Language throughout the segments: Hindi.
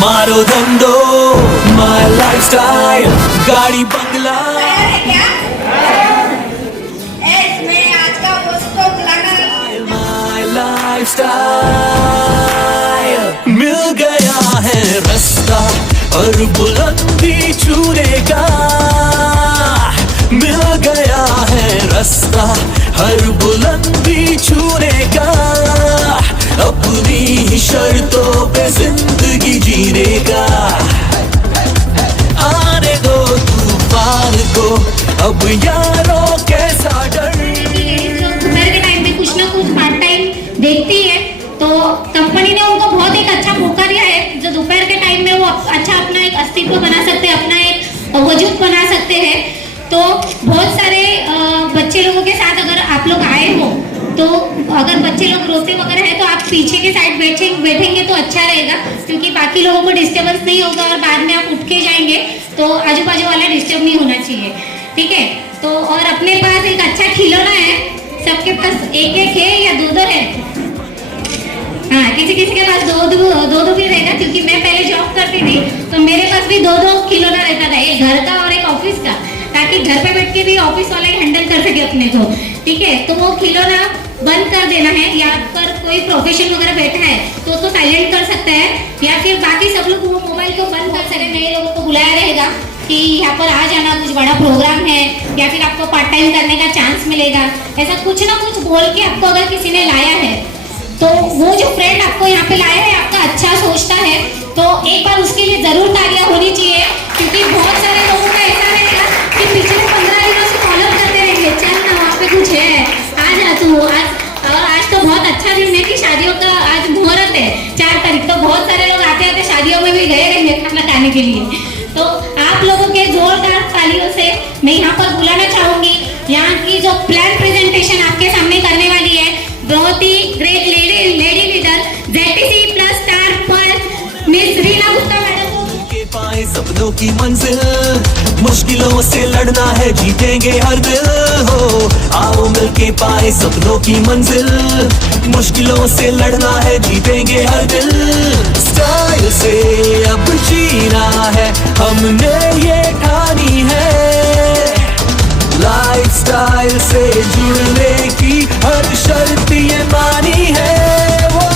मारो धंधो माय लाइफस्टाइल गाड़ी बंगला माय लाइफस्टाइल मिल गया है रास्ता और बुलंदी छूने का मिल गया है रास्ता हर बुलंदी छूने का अपनी ही शर्तों पे जिंदगी जीने का आने दो तूफान को अब यारों कैसा डर दोपहर के टाइम में कुछ ना कुछ पार्ट टाइम देखती है तो कंपनी ने उनको बहुत एक अच्छा मौका दिया है जो दोपहर के टाइम में वो अच्छा अपना एक अस्तित्व बना सकते हैं अपना एक वजूद बना सकते हैं। तो बहुत सारे बच्चे लोगों के साथ अगर आप लोग आए हो तो अगर बच्चे लोग रोते वगैरह है तो आप पीछे के साइड बैठेंगे तो अच्छा रहेगा क्योंकि बाकी लोगों को डिस्टर्बेंस नहीं होगा और बाद में आप उठ के जाएंगे तो आजू बाजू वाला डिस्टर्ब नहीं होना चाहिए, ठीक है। तो और अपने पास एक अच्छा खिलौना है, सबके पास एक एक है या दो दो है? हाँ, किसी किसी के पास दो दो भी रहेगा क्योंकि मैं पहले जॉब करती थी तो मेरे पास भी दो दो खिलौना रहता था, एक घर का और एक ऑफिस का, ताकि घर पे बैठ के भी ऑफिस वाला ही हैंडल कर सके अपने को, ठीक है। तो वो खिलौना बंद कर देना है या पर कोई प्रोफेशन वगैरह बैठा है तो उसको साइलेंट कर सकता है या फिर बाकी सब लोग वो मोबाइल को बंद कर सके, नए लोगों को बुलाया रहेगा कि यहाँ पर आ जाना, कुछ बड़ा प्रोग्राम है या फिर आपको पार्ट टाइम करने का चांस मिलेगा, ऐसा कुछ ना कुछ बोल के आपको अगर किसी ने लाया है तो वो जो फ्रेंड आपको यहाँ पे लाया है आपका अच्छा सोचता है तो एक बार उसके लिए जरूर तालियां होनी चाहिए क्योंकि बहुत सारे लोगों का ऐसा रहेगा कि पिछले 15 दिनों से फॉलो करते रहेंगे, चल ना वहाँ पे कुछ है आ जा तू आज। और आज तो बहुत अच्छा दिन है कि शादियों का आज मुहूर्त है 4 तारीख, तो बहुत सारे लोग आते आते शादियों में भी गए रहेंगे खाना खाने के लिए। तो आप लोगों के जोरदार तालियों से मैं यहाँ पर बुलाना चाहूंगी यहाँ की जो प्लान प्रेजेंटेशन आपके सामने करने वाली है बहुत ही great lady leader ZTC plus star पर मिस रीना गुप्ता मैडम के पाए सपनों की मंजिल मुश्किलों से लड़ना है जीतेंगे हर दिल हो आओ मिलके पाए सपनों की मंजिल मुश्किलों से लड़ना है जीतेंगे हर दिल स्टाइल से अब जीना है हमने ये ठानी है लाइफस्टाइल से जुड़ने की हर शर्त ये मानी है वो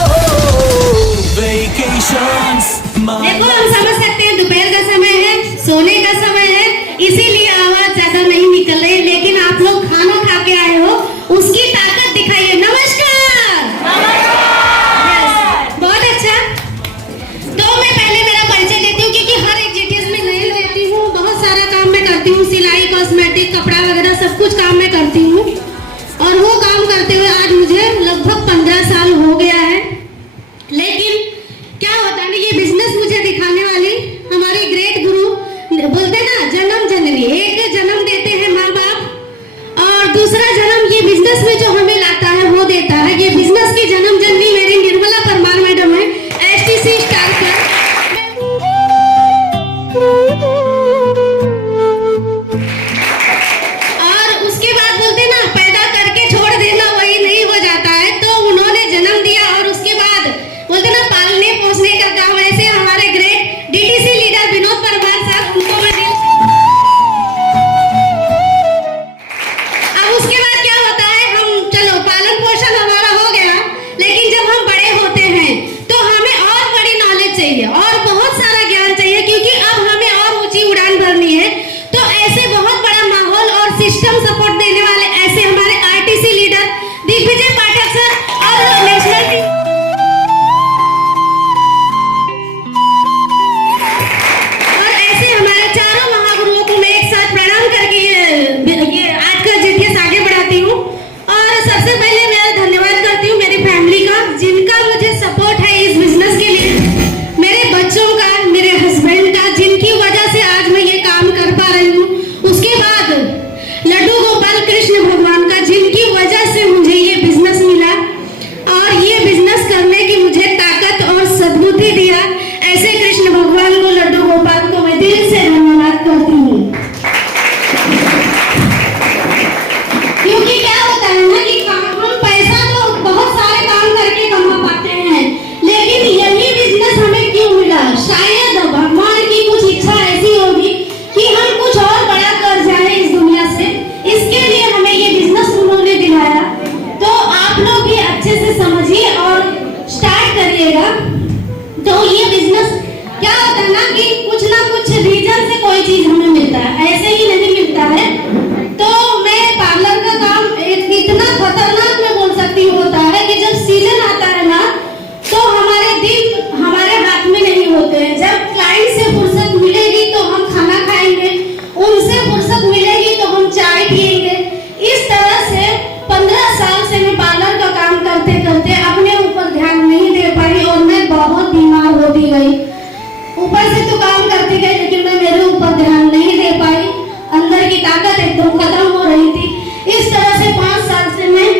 वेकेशंस देखो हम समझ सकते हैं दोपहर का समय है, सोने का समय है, इसीलिए आवाज ज्यादा नहीं निकल रही, लेकिन आप लोग खाना खा के आए हो उसकी ताकत दिखाइए। नमस्कार, बहुत अच्छा। तो मैं पहले मेरा परिचय देती हूँ क्योंकि हर एक जीटीएस में नई रहती हूँ, बहुत सारा काम मैं करती हूँ, सिलाई कॉस्मेटिक कपड़ा वगैरह सब कुछ काम मैं करती हूँ और वो काम करते हुए आज मुझे लगभग 15 साल हो गया है। लेकिन क्या होता है ये बिजनेस मुझे दिखाने वाली हमारे ग्रेट गुरु बोलते ना जन्म जननी, एक जन्म देते हैं माँ बाप और दूसरा जन्म ये बिजनेस में जो हमें लाता है वो देता है। ये बिजनेस की जन्म जननी मेरी निर्मला परमार मैडम है HTC स्टार पर। और उसके बाद बोलते ना पैदा करके छोड़ देना वही नहीं हो जाता है, तो उन्होंने जन्म दिया और उसके बाद बोलते ना पालने पोसने का काम। ऐसे हमारे great DTC leader Vinod Parmar साहब, उनको मैं अब उसके बाद क्या होता है हम चलो पालन पोषण हमारा हो गया, लेकिन जब हम काम करती गई, लेकिन मैं मेरे ऊपर ध्यान नहीं दे पाई। अंदर की ताकत एकदम खत्म हो रही थी। इस तरह से 5 साल से मैं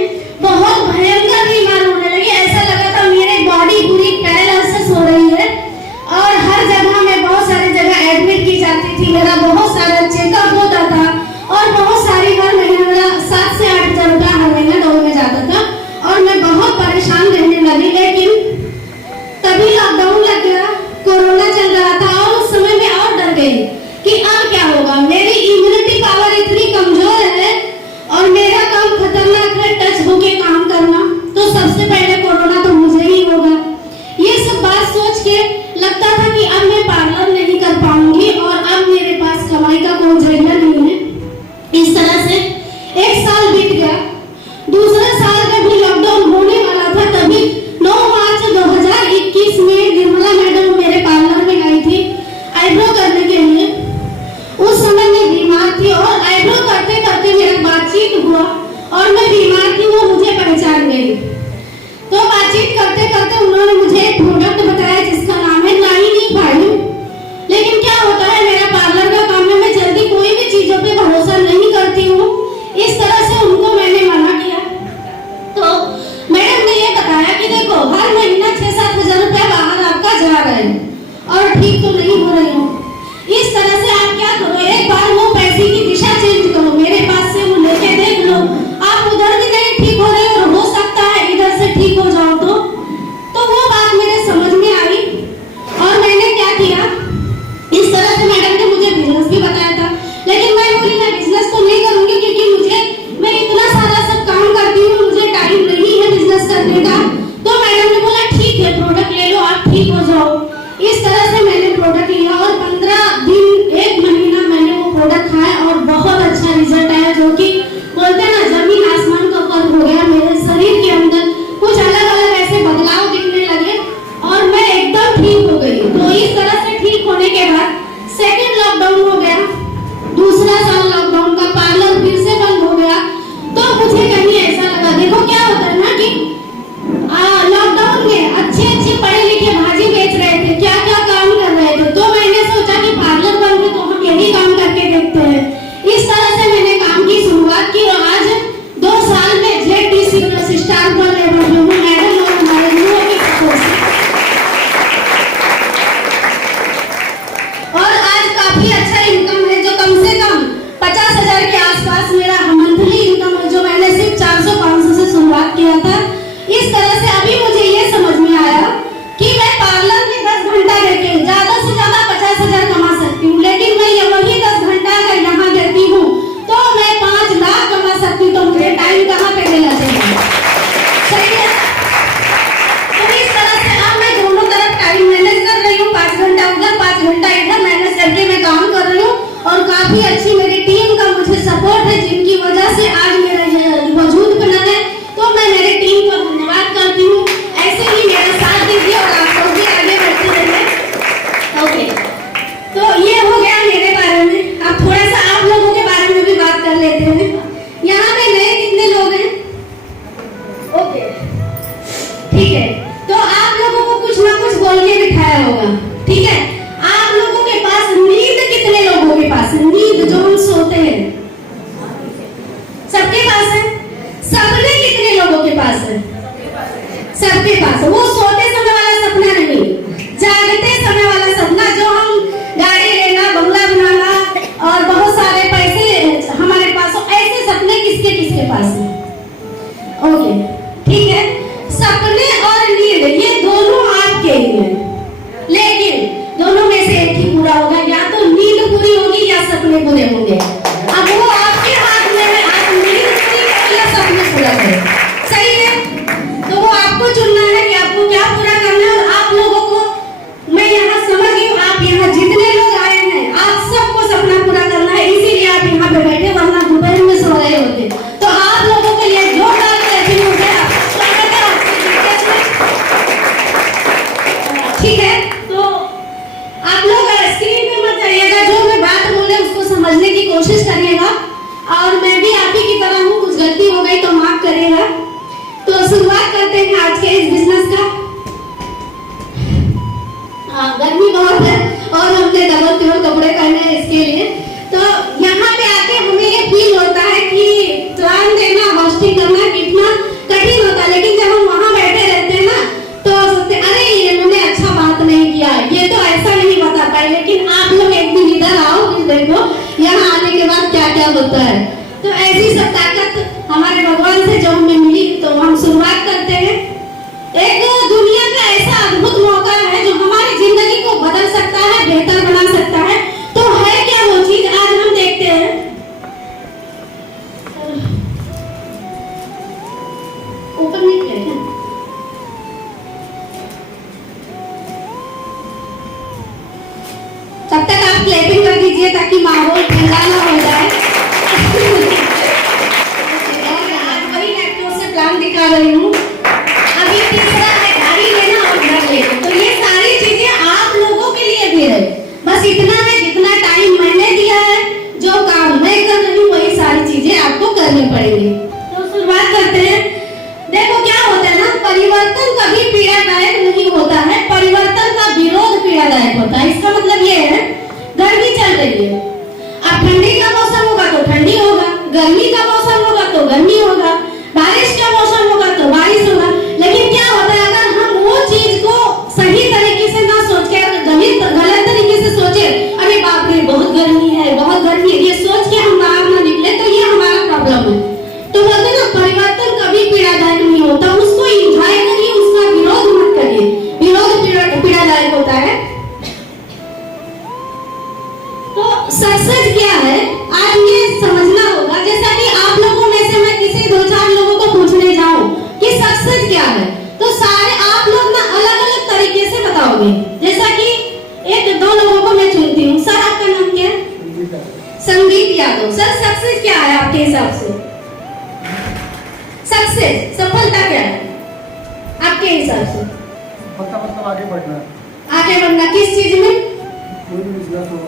बहुत भयंकर बीमार होने लगी। ऐसा लगा था मेरी बॉडी पूरी पैरालिसिस हो रही है और हर जगह मैं बहुत सारी जगह एडमिट की जाती थी। मेरा बहुत सारा चेकअप होता था और बहुत सारी बार महीने मेरा 7 से 8 हज़ार रुपया हर महीने दौड़ में जाता था और मैं बहुत परेशान रहने लगी। लेकिन तभी लॉकडाउन लग गया, कोरोना चल रहा था और उस समय में और डर गई कि अब क्या होगा। मेरी इम्यूनिटी पावर इतनी कमजोर है और मेरा काम खतरनाक है, टच होके काम करना, तो सबसे पहले कोरोना तो मुझे ही होगा। ये सब बात सोच के लगता था कि अब मैं पार्लर नहीं कर पाऊंगी और अब मेरे पास कमाई का कोई जरिया नहीं है। इस तरह से 1 साल बीत गया। दूसरे साल में भी लॉकडाउन होने वाला था, तभी 9 मार्च 2021 में निर्मला मैडम मेरे पार्लर में आई थी आईब्रो करने के लिए। उस समय मैं बीमार थी और आईब्रो करते करते मेरा बातचीत हुआ और मैं बीमार थी, वो मुझे पहचान गई। तो बातचीत करते करते उन्होंने मुझे एक प्रोडक्ट बताया जिसका नाम है लाइनी फाइल। लेकिन क्या होता है, मेरा पार्लर का काम है, मैं जल्दी कोई भी चीजों पे भरोसा नहीं करती हूँ। इस तरह से उनको मैंने मना किया। तो मैडम ने ये बताया कि देखो हर महीना 6-7 हज़ार रुपया बाहर आपका जा रहा है और ठीक तो नहीं हो रही हूँ। इस तरह से आप क्या करो, एक बार वो पैसे की दिशा चेंज करो, मेरे पास से वो लेके देख लो। आप उधर भी नहीं ठीक हो रहे और हो सकता है इधर से ठीक हो जाओ। तो वो बात मेरे समझ में आई और मैंने क्या किया, इस तरह से मैडम ने मुझे बिजनेस भी बताया था। लेकिन मैं बोली मैं बिजनेस तो नहीं करूंगी क्योंकि मैं इतना सारा सब काम करती हूँ, मुझे टाइम नहीं है बिजनेस करने का। तो मैडम ने बोला ठीक है प्रोडक्ट ले लो, आप ठीक हो जाओ। इस तरह से मैंने प्रोडक्ट लिया और 15 दिन 1 महीना मैंने वो प्रोडक्ट खाया और बहुत अच्छा रिजल्ट आया, जो कि बोलते हैं ना जमीन आसमान का फर्क हो गया। मेरे शरीर के अंदर कुछ अलग अलग ऐसे बदलाव दिखने लगे और मैं एकदम ठीक हो गई। तो इस तरह से ठीक होने के बाद सेकंड लॉकडाउन हो गया, दूसरा साल लॉकडाउन का, पार्लर फिर से बंद हो गया। तो मुझे कहीं ऐसा लगा, देखो क्या होता है ना कि लॉकडाउन में अच्छे पढ़े लिखे भाजी बेच रहे थे, क्या क्या काम कर रहे थे। तो मैंने सोचा कि पार्लर बंद है तो हम यही काम करके देखते हैं। इस तरह से मैंने काम की शुरुआत की और आज 2 साल में जेटीसी प्लस स्टार पर लेवल में हूँ मैडम और हमारे युवाओं के सपोर्ट से। और आज काफी अच्छा इनकम है, जो कम से कम 50 हज़ार के आसपास मेरा मंथली इनकम है, जो मैंने सिर्फ 400-500 से शुरुआत किया था। इस तरह से अभी मुझे ये समझ में आया कि मैं पार्लर में 10 घंटा देके ज्यादा से ज्यादा 50 हज़ार कमा सकती हूँ, लेकिन मैं ये वही 10 घंटा अगर यहाँ देती हूँ तो मैं 5 लाख कमा सकती हूँ। तो मुझे टाइम कहाँ पे देना चाहिए, सही है। तो इस तरह से अब मैं दोनों तरफ टाइम मैनेज कर रही हूँ, 5 घंटा उधर 5 घंटा इधर मैनेज करके मैं काम कर रही हूँ। और काफी अच्छी मेरी टीम का मुझे सपोर्ट है, जिनकी वजह से आज मेरा ये वजूद बना है। तो मैं मेरे टीम को धन्यवाद करती हूँ। ऐसे ही मेरा साथ दीजिए और आप लोग भी आगे बढ़ते रहिए। ओके, तो ये हो गया मेरे बारे में। अब थोड़ा सा आप लोगों के बारे में भी बात कर लेते हैं। यहाँ पे नए कितने लोग हैं? ओके, ठीक है। तो आप लोगों को कुछ ना कुछ बोल के बिठाया होगा, ठीक है। आप लोगों के पास नींद, कितने लोगों के पास नींद जो हम सोते हैं, सबके पास है? सपने कितने लोगों के पास है? सबके पास है। वो सोते समय वाला सपना नहीं, जागते समय वाला सपना, जो हम गाड़ी लेना, बंगला बनाना और बहुत सारे पैसे हमारे पास हो, ऐसे सपने किसके किसके पास है? ओके, ठीक है। सपने और नींद ये दोनों आपके ही हैं, लेकिन दोनों में से एक ही पूरा होगा। या तो नींद पूरी होगी या सपने पूरे होंगे। अब वो आपके हाथ में है, आप नींद पूरी करें या सपने पूरा करें, सही है। तो वो आपको चुनना है कि आपको क्या पूरा करना है। और आप लोगों को मैं यहाँ समझ गई हूँ, आप यहाँ जितने लोग आए हैं आप सबको सपना पूरा करना है, इसीलिए आप यहाँ पे बैठे, वरना दोपहर में सो रहे होते। तो आप लोगों के लिए जोरदार क्लैपिंग हो गया, स्वागत है आपके, ठीक है। तो आप लोग स्क्रीन पे मत जाइएगा, जो मैं बात बोले उसको समझने की कोशिश करिएगा। और मैं भी आप ही की तरह हूँ, कुछ गलती हो गई तो माफ करिएगा। तो शुरुआत करते हैं आज के इस बिजनेस का। गर्मी बहुत है और हमने कपड़े पहने हैं इसके लिए। तो यहाँ पे आके हमें ये फील होता है कि प्लान देना, होस्टिंग करना कितना कठिन होता है, लेकिन जब हम वहाँ बैठे रहते हैं ना तो सोचते अरे ये इन्होंने अच्छा बात नहीं किया, ये तो ऐसा नहीं बता पाए। लेकिन आप लोग एक दिन इधर आओ, फिर देखो यहाँ आने के बाद क्या क्या होता है। तो ऐसी सब ताकत हमारे भगवान से जो हमें मिली, तो हम शुरुआत करते हैं। एक दुनिया का ऐसा अद्भुत मौका है जो हमारी जिंदगी को बदल सकता है, बेहतर बना सकता है। तो है क्या वो चीज, आज हम देखते हैं। ऊपर नहीं किया क्या? तब तक आप क्लैपिंग कर दीजिए ताकि माहौल ठंडा ना हो जाए। आज वही लैपटॉप से प्लान दिखा रही हूँ। अभी तीसरा है गाड़ी लेना और घर लेना। तो ये सारी चीजें आप लोगों के लिए भी है, बस इतना है जितना टाइम मैंने दिया है, जो काम मैं कर रही हूँ वही सारी चीजें आपको करनी पड़ेगी। तो शुरुआत करते हैं। देखो क्या होता है ना, परिवर्तन कभी पीड़ादायक नहीं होता है, परिवर्तन का विरोध पीड़ादायक होता है। इसका मतलब ये है, गर्मी चल रही है, अब ठंडी का मौसम होगा तो ठंडी होगा, गर्मी का मौसम होगा तो गर्मी होगा, बारिश का मौसम होगा तो बारिश होगा। लेकिन क्या होता है, अगर हम वो चीज को सही तरीके से ना सोच के गलत तरीके से सोचे, अरे बाप रे बहुत गर्मी है, बहुत गर्मी है, ये सोच के हम बाहर ना निकले, तो ये हमारा प्रॉब्लम है। तो बोलते ना, परिवर्तन कभी पीड़ादायक नहीं होता, उसको एंजॉय करिए, उसका विरोध मत करिए। विरोध पीड़ादायक होता है। तो सक्सेस क्या है, आज ये समझना होगा। जैसा कि आप लोगों में से मैं किसी 2-4 लोगों को पूछने जाऊं कि सक्सेस क्या है, तो सारे आप लोग ना अलग-अलग तरीके से बताओगे। जैसा कि 1-2 लोगों को मैं चुनती हूँ। सर आपका नाम क्या है? संदीप यादव। सर सक्सेस क्या है आपके हिसाब से? सक्सेस, सफलता क्या है आपके हिसाब से? मतलब आगे बढ़ना। आगे बढ़ना किस चीज में? कोई भी बिजनेस हो।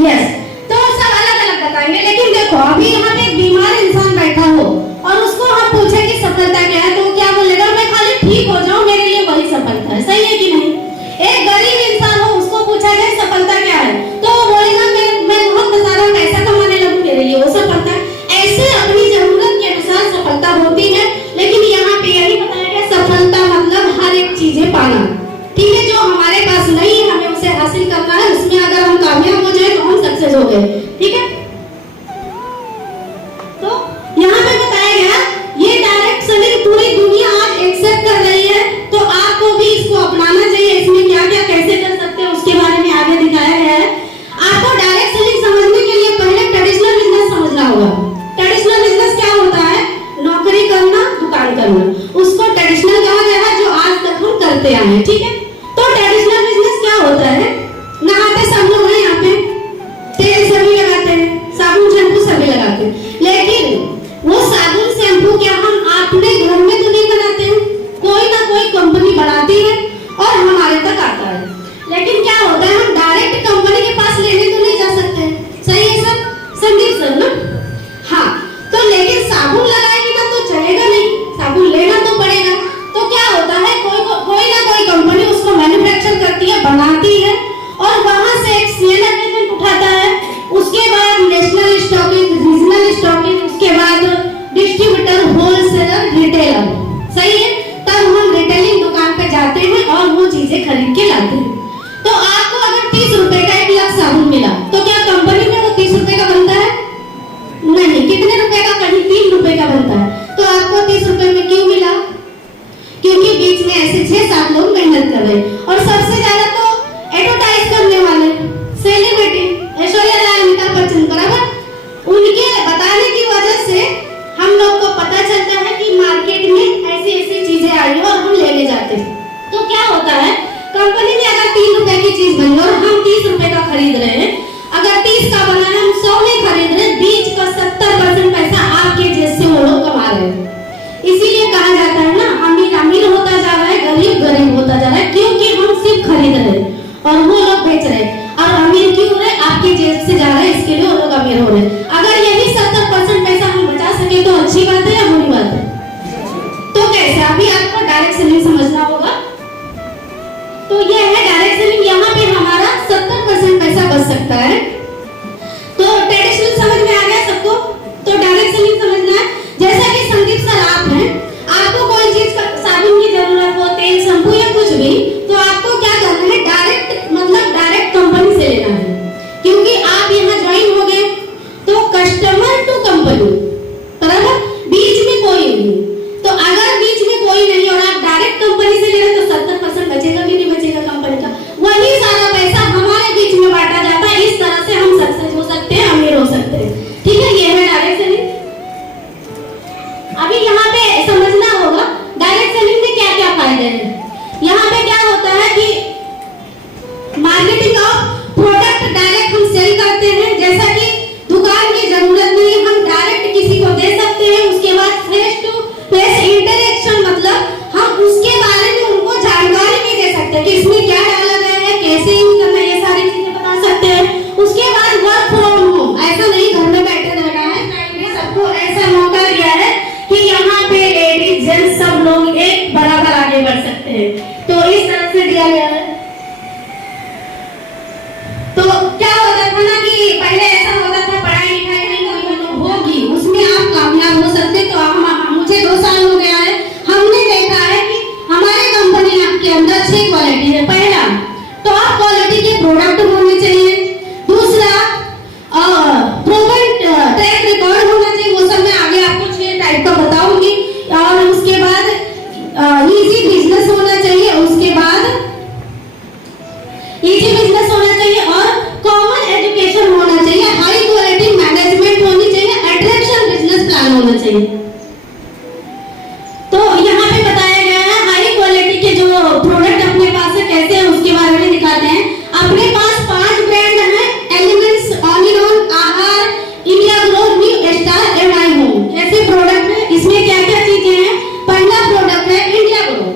यस, तो सब अलग-अलग बताएंगे। लेकिन देखो, अभी यहाँ पे एक बीमार इंसान बैठा हो और उसको हम पूछे कि सफलता क्या है, तो क्या बोलेगा? मैं खाली ठीक हो जाऊं, मेरे लिए वही सफलता है। सही है कि नहीं? एक गरीब इंसान हो, उसको पूछा जाए सफलता क्या है, तो वो बोलेगा मैं बहुत सारा पैसा कमाने लगूं, मेरे लिए वो सफलता है। ऐसे अपनी जरूरत के अनुसार सफलता होती है। लेकिन यहाँ पे यही बताया गया, सफलता मतलब हर एक चीजें पाना। ठीक है, जो हमारे पास नहीं है हमें उसे हासिल करना है, उसमें अगर हम कामयाब हो जाए तो हम सक्सेस हो गए। ठीक है, तो यहाँ पे बताया गया, ये डायरेक्ट सेलिंग पूरी दुनिया आज एक्सेप्ट कर रही है, तो आपको भी इसको अपनाना चाहिए। इसमें क्या क्या कैसे कर सकते हैं उसके बारे में आगे दिखाया गया है। आपको डायरेक्ट सेलिंग समझने के लिए पहले ट्रेडिशनल बिजनेस समझना होगा। ट्रेडिशनल बिजनेस क्या होता है? नौकरी करना, दुकान करना, उसको ट्रेडिशनल कहा गया है, जो आज तक हम करते आए हैं। ठीक है, तो ट्रेडिशनल बिजनेस क्या होता है? नहाते सब लोग हैं यहाँ पे, तेल सभी लगाते हैं, साबुन शैम्पू सभी लगाते हैं, लेकिन वो साबुन शैम्पू क्या हम अपने घर में तो नहीं बनाते हैं? कोई ना कोई कंपनी बनाती है और हमारे तक आता है। लेकिन क्या होता है, हम डायरेक्ट कंपनी के पास लेने तो नहीं जा सकते। सही है सर? संदीप सर ना? हाँ, तो लेकिन साबुन लगाएगी ना तो चलेगा नहीं, साबुन लेना तो पड़ेगा। तो क्या होता है, कोई ना कोई कंपनी उसको मैन्युफैक्चर करती है, बनाती है, और वहां से एक सेल एग्रीमेंट उठाता है। उसके बाद नेशनल स्टॉकिंग, रीजनल स्टॉकिंग, उसके बाद डिस्ट्रीब्यूटर, होलसेलर, रिटेलर। सही है, तब हम रिटेलिंग दुकान पे जाते हैं और वो चीजें खरीद के लाते हैं। तो आपको अगर 30 रुपए का 1 लाख साबुन मिला, तो क्या कंपनी में वो 30 रुपए का बनता है? नहीं। कितने रुपए का? कहीं 3 रुपए का बनता है। तो आपको 30 रुपए में क्यों मिला? क्योंकि बीच में ऐसे 6-7 लोग मेहनत कर रहे हैं। और सबसे ज्यादा तो एडवर्टाइज करने वाले सेलिब्रिटी ऐश्वर्या राय, अमिताभ बच्चन, बराबर, उनके बताने की वजह से हम लोग को पता चलता है कि मार्केट में ऐसी ऐसी चीजें आई है और हम लेने जाते हैं। तो क्या होता है, कंपनी ने अगर 3 रुपए की चीज बनी और हम 30 रुपए का खरीद रहे हैं, अगर 30 का बना हम 100 में खरीद रहे हैं, बीच का 70% पैसा आपके जेब से वो लोग कमा रहे हैं। इसीलिए कहा जाता है ना, अमीर अमीर होता जा रहा है, गरीब गरीब होता जा रहा है, क्योंकि हम सिर्फ खरीद रहे हैं और वो लोग बेच रहे हैं। और अमीर क्यों हो रहे? आपकी जेब से जा रहा है, इसके लिए वो लोग अमीर हो रहे हैं। अगर यही 70% पैसा हम बचा सके तो अच्छी बात है या बुरी बात है? तो कैसे? अभी आपको डायरेक्ट सेलिंग समझना होगा। तो ये है डायरेक्ट सेलिंग, यहाँ पे हमारा 70% पैसा बच सकता है। अभी यहाँ पे समझना होगा डायरेक्ट सेलिंग में क्या क्या फायदे हैं। यहाँ पे क्या होता है कि मार्केटिंग ऑफ प्रोडक्ट डायरेक्ट हम सेल करते हैं, जैसा कि दुकान की जरूरत नहीं, हम डायरेक्ट किसी को दे सकते हैं। उसके बाद फेस टू फेस इंटरेक्शन, मतलब हम उसके बारे में उनको जानकारी भी दे सकते हैं कि इसमें क्या डाला गया है, कैसे यूज करना है, ये सारी चीजें बता सकते हैं। उसके बाद वर्क फ्रॉम होम, ऐसा नहीं घर में बैठे रहना है, सबको ऐसा मौका दिया है कि यहाँ पे लेडीज जेंट्स सब लोग एक बराबर आगे बढ़ सकते हैं, तो इस तरह से दिया गया है। तो क्या होता था ना कि पहले ऐसा होता था पढ़ाई लिखाई नहीं होगी उसमें आप कामयाब हो सकते, तो मुझे 2 साल हो गया है, हमने देखा है कि हमारे कंपनी के अंदर 6 क्वालिटी है। पहला, टॉप क्वालिटी के प्रोडक्ट होने चाहिए। दूसरा, प्रूवन ट्रैक रिकॉर्ड होना चाहिए, वो सब मैं आगे आपको 6 टाइप का बताऊंगी। और उसके बाद इजी बिजनेस होना चाहिए, उसके बाद इजी बिजनेस होना चाहिए और कॉमन एजुकेशन होना चाहिए, हाई क्वालिटी मैनेजमेंट होनी चाहिए, अट्रैक्शन बिजनेस प्लान होना चाहिए। तो यहाँ पे बताया गया है हाई क्वालिटी के जो प्रोडक्ट अपने पास है कैसे है उसके बारे में दिखाते हैं। अपने पास 5 ब्रांड हैं, एलिमेंट्स, ऑनियन, आहार, India grow, new star and I home, ऐसे प्रोडक्ट है। इसमें क्या क्या चीजें हैं? पहला प्रोडक्ट है इंडिया ग्रो,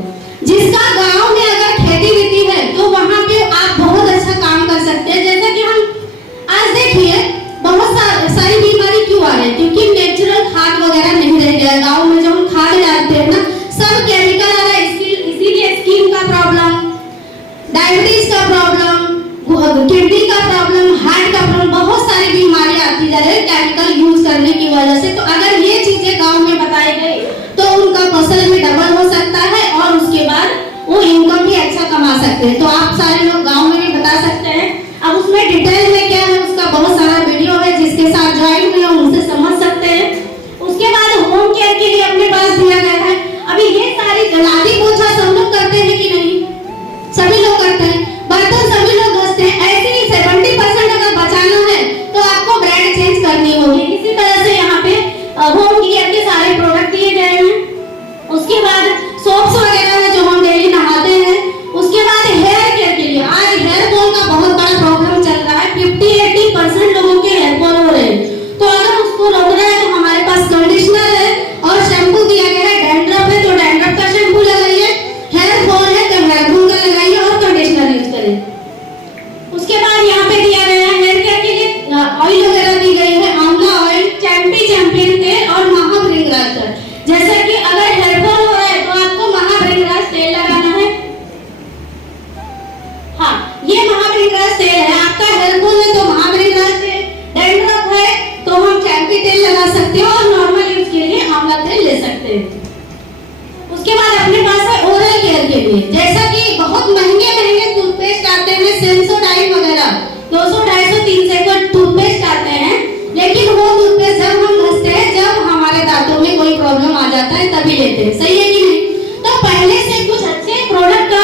जिसका गांव में अगर खेती बीती है तो वहां पे आप बहुत अच्छा काम कर सकते हैं। जैसे कि हम आज देखिए बहुत सारी बीमारी क्यों आ रही है, क्योंकि नेचुरल खाद वगैरह नहीं रह गया गांव में। जो हम खाद डालते हैं ना, सब केमिकल आ रहा है, इसीलिए स्किन का प्रॉब्लम, डायबिटीज का प्रॉब्लम, किडनी का प्रॉब्लम, हार्ट का प्रॉब्लम, बहुत सारी बीमारियां आती जा रही है केमिकल यूज करने की वजह से। तो अगर ये चीजें गांव में बताई गई तो उनका फसल भी डबल हो सकता है और उसके बाद वो इनकम भी अच्छा कमा सकते हैं। तो आप सारे लोग गांव में भी बता सकते हैं। अब उसमें डिटेल में क्या है उसका बहुत सारा वीडियो है, जिसके साथ ज्वाइन हुए उनसे समझ सकते हैं। उसके बाद होम केयर के लिए अपने पास दिया गया है। अभी ये सारी लादी पोछा सब लोग करते हैं कि नहीं? सभी लोग करते हैं, बर्तन सभी लोग घसते हैं। ऐसे ही 70% अगर बचाना है तो आपको ब्रांड चेंज करनी होगी। इसी तरह से यहाँ पे होम केयर के सारे प्रोडक्ट दिए गए हैं। उसके बाद सोप्स वगैरह है जो हम डेली नहाते हैं। उसके बाद हेयर केयर के लिए आज हेयर फॉल का बहुत बड़ा प्रॉब्लम चल रहा है, 50-80% लोगों के हेयर फॉल हो रहे हैं। तो अगर उसको रोकना है तो हमारे पास कंडीशनर है और शैम्पू दिया गया है। डैंड्रफ है तो डैंड्रफ का शैम्पू लगाइए, हेयर फॉल है तो हेयर फॉल का लगाइए और कंडीशनर यूज करें। उसके बाद यहाँ पे दिया गया है हेयर केयर के लिए ऑयल वगैरह दी गई है, आंवला ऑयल, चैंपियन तेल और महाभृंगराज तेल। जैसे कि अगर हेयर फॉल हो रहा है तो आपको महाभृंगराज तेल लगाना है। हाँ, ये महाभृंगराज तेल है। आपका हेयर फॉल है तो महाभृंगराज तेल, डैंड्रफ है तो हम चैंपी तेल लगा सकते हैं और नॉर्मल यूज के लिए आंवला तेल ले सकते हैं। उसके बाद अपने पास है ओरल केयर के लिए, जैसा कि बहुत महंगे टूथपेस्ट आते हैं, सेंसोडाइन वगैरह 200-250-300 का टूथपेस्ट आते हैं, लेकिन वो टूथपेस्ट जब हम घसते हैं, जब हमारे दांतों में कोई प्रॉब्लम आ जाता है तभी लेते हैं, सही है कि नहीं? तो पहले से कुछ अच्छे प्रोडक्ट का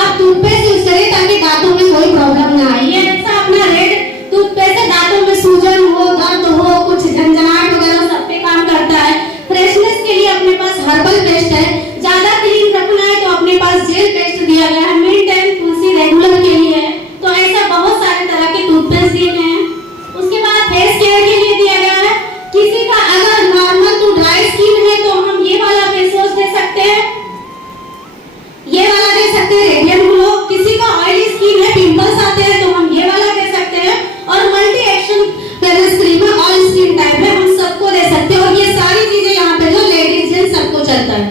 आप टूथपेस्ट यूज करें ताकि दांतों में कोई प्रॉब्लम ना आए। ये ऐसा अपना रेड टूथपेस्ट है, दांतों में सूजन हो, दर्द हो, कुछ झंझनाहट वगैरह सब पे काम करता है। फ्रेशनेस के लिए अपने पास हर्बल पेस्ट है, ज्यादा क्लीन रखना है तो अपने पास जेल पेस्ट दिया गया है, मिंट एंड तुलसी रेगुलर के लिए है। तो ऐसा बहुत सारे तरह के टूथपेस्ट दिए गए हैं। उसके बाद फेस केयर के लिए दिया गया है, किसी का अगर नॉर्मल टू ड्राई स्किन है तो हम ये वाला फेस वॉश दे सकते हैं, ये वाला दे सकते हैं रेडियंट ग्लो। किसी का ऑयली स्किन है, पिंपल्स आते हैं तो हम ये वाला दे सकते हैं। और मल्टी एक्शन फेस क्रीम है, ऑल स्किन टाइप है, हम सबको दे सकते हैं। और ये सारी चीजें यहाँ पे जो लेडीज जेंट्स सबको चलता है।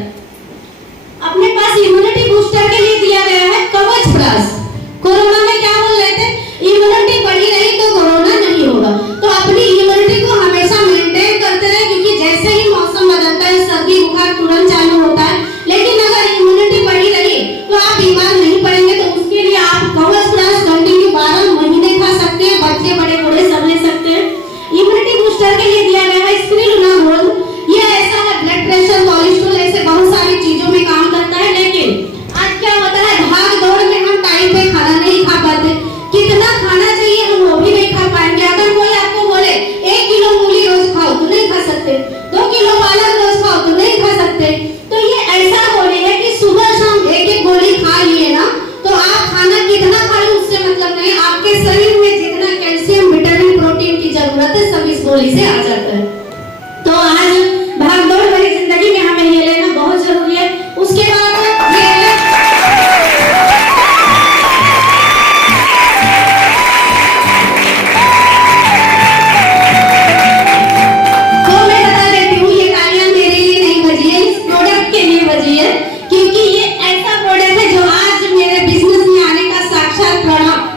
अपने पास इम्यूनिटी बूस्टर के लिए दिया गया है कवच प्लस। कोरोना में क्या बोल रहे थे, इम्यूनिटी बढ़ी रही तो कोरोना नहीं होगा। तो अपनी इम्यूनिटी को हमेशा मेंटेन करते रहे, क्योंकि जैसे ही मौसम बदलता है सर्दी बुखार तुरंत चालू होता है। लेकिन अगर इम्यूनिटी बढ़ी रही तो आप बीमार नहीं पड़ेंगे। तो उसके लिए आप कवच प्लस कंटिन्यू 12 महीने खा सकते हैं, बच्चे बड़े बूढ़े सब ले सकते हैं। इम्यूनिटी बूस्टर के लिए दिया गया है स्पिरुलिना गोल्ड। ये ऐसा है ब्लड प्रेशर, कोलेस्ट्रॉल, ऐसे बहुत तो ये ऐसा गोली है कि सुबह शाम एक एक गोली खा लिए ना तो आप खाना कितना खा लो उससे मतलब नहीं, आपके शरीर में जितना कैल्शियम विटामिन प्रोटीन की जरूरत है सब इस गोली से आ जाता है। तो आज भागदौड़ भरी जिंदगी में हमें ये लेना बहुत जरूरी है। उसके बाद मैं बता देती हूँ ये तालियां मेरे लिए नहीं बजी है, इस प्रोडक्ट के लिए बजी है, क्योंकि ये ऐसा प्रोडक्ट है जो आज मेरे बिजनेस में आने का साक्षात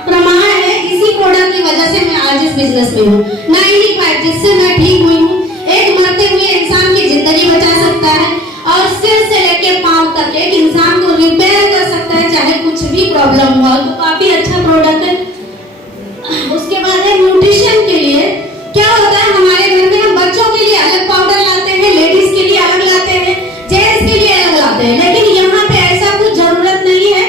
प्रमाण है। इसी प्रोडक्ट की वजह से मैं आज इस बिजनेस में हूँ। 95 जिससे मैं ठीक हुई हूँ। एक मरते हुए इंसान की जिंदगी बचा सकता है और सिर से लेके पांव तक एक इंसान को रिपेयर कर सकता है चाहे कुछ भी प्रॉब्लम हो। तो काफी अच्छा प्रोडक्ट है। उसके बाद है न्यूट्रिशन के लिए क्या होता है, हमारे घर में हम बच्चों के लिए अलग पाउडर लाते हैं, लेडीज के लिए अलग लाते हैं, जेंट्स के लिए अलग लाते हैं, लेकिन यहाँ पे ऐसा कुछ जरूरत नहीं है।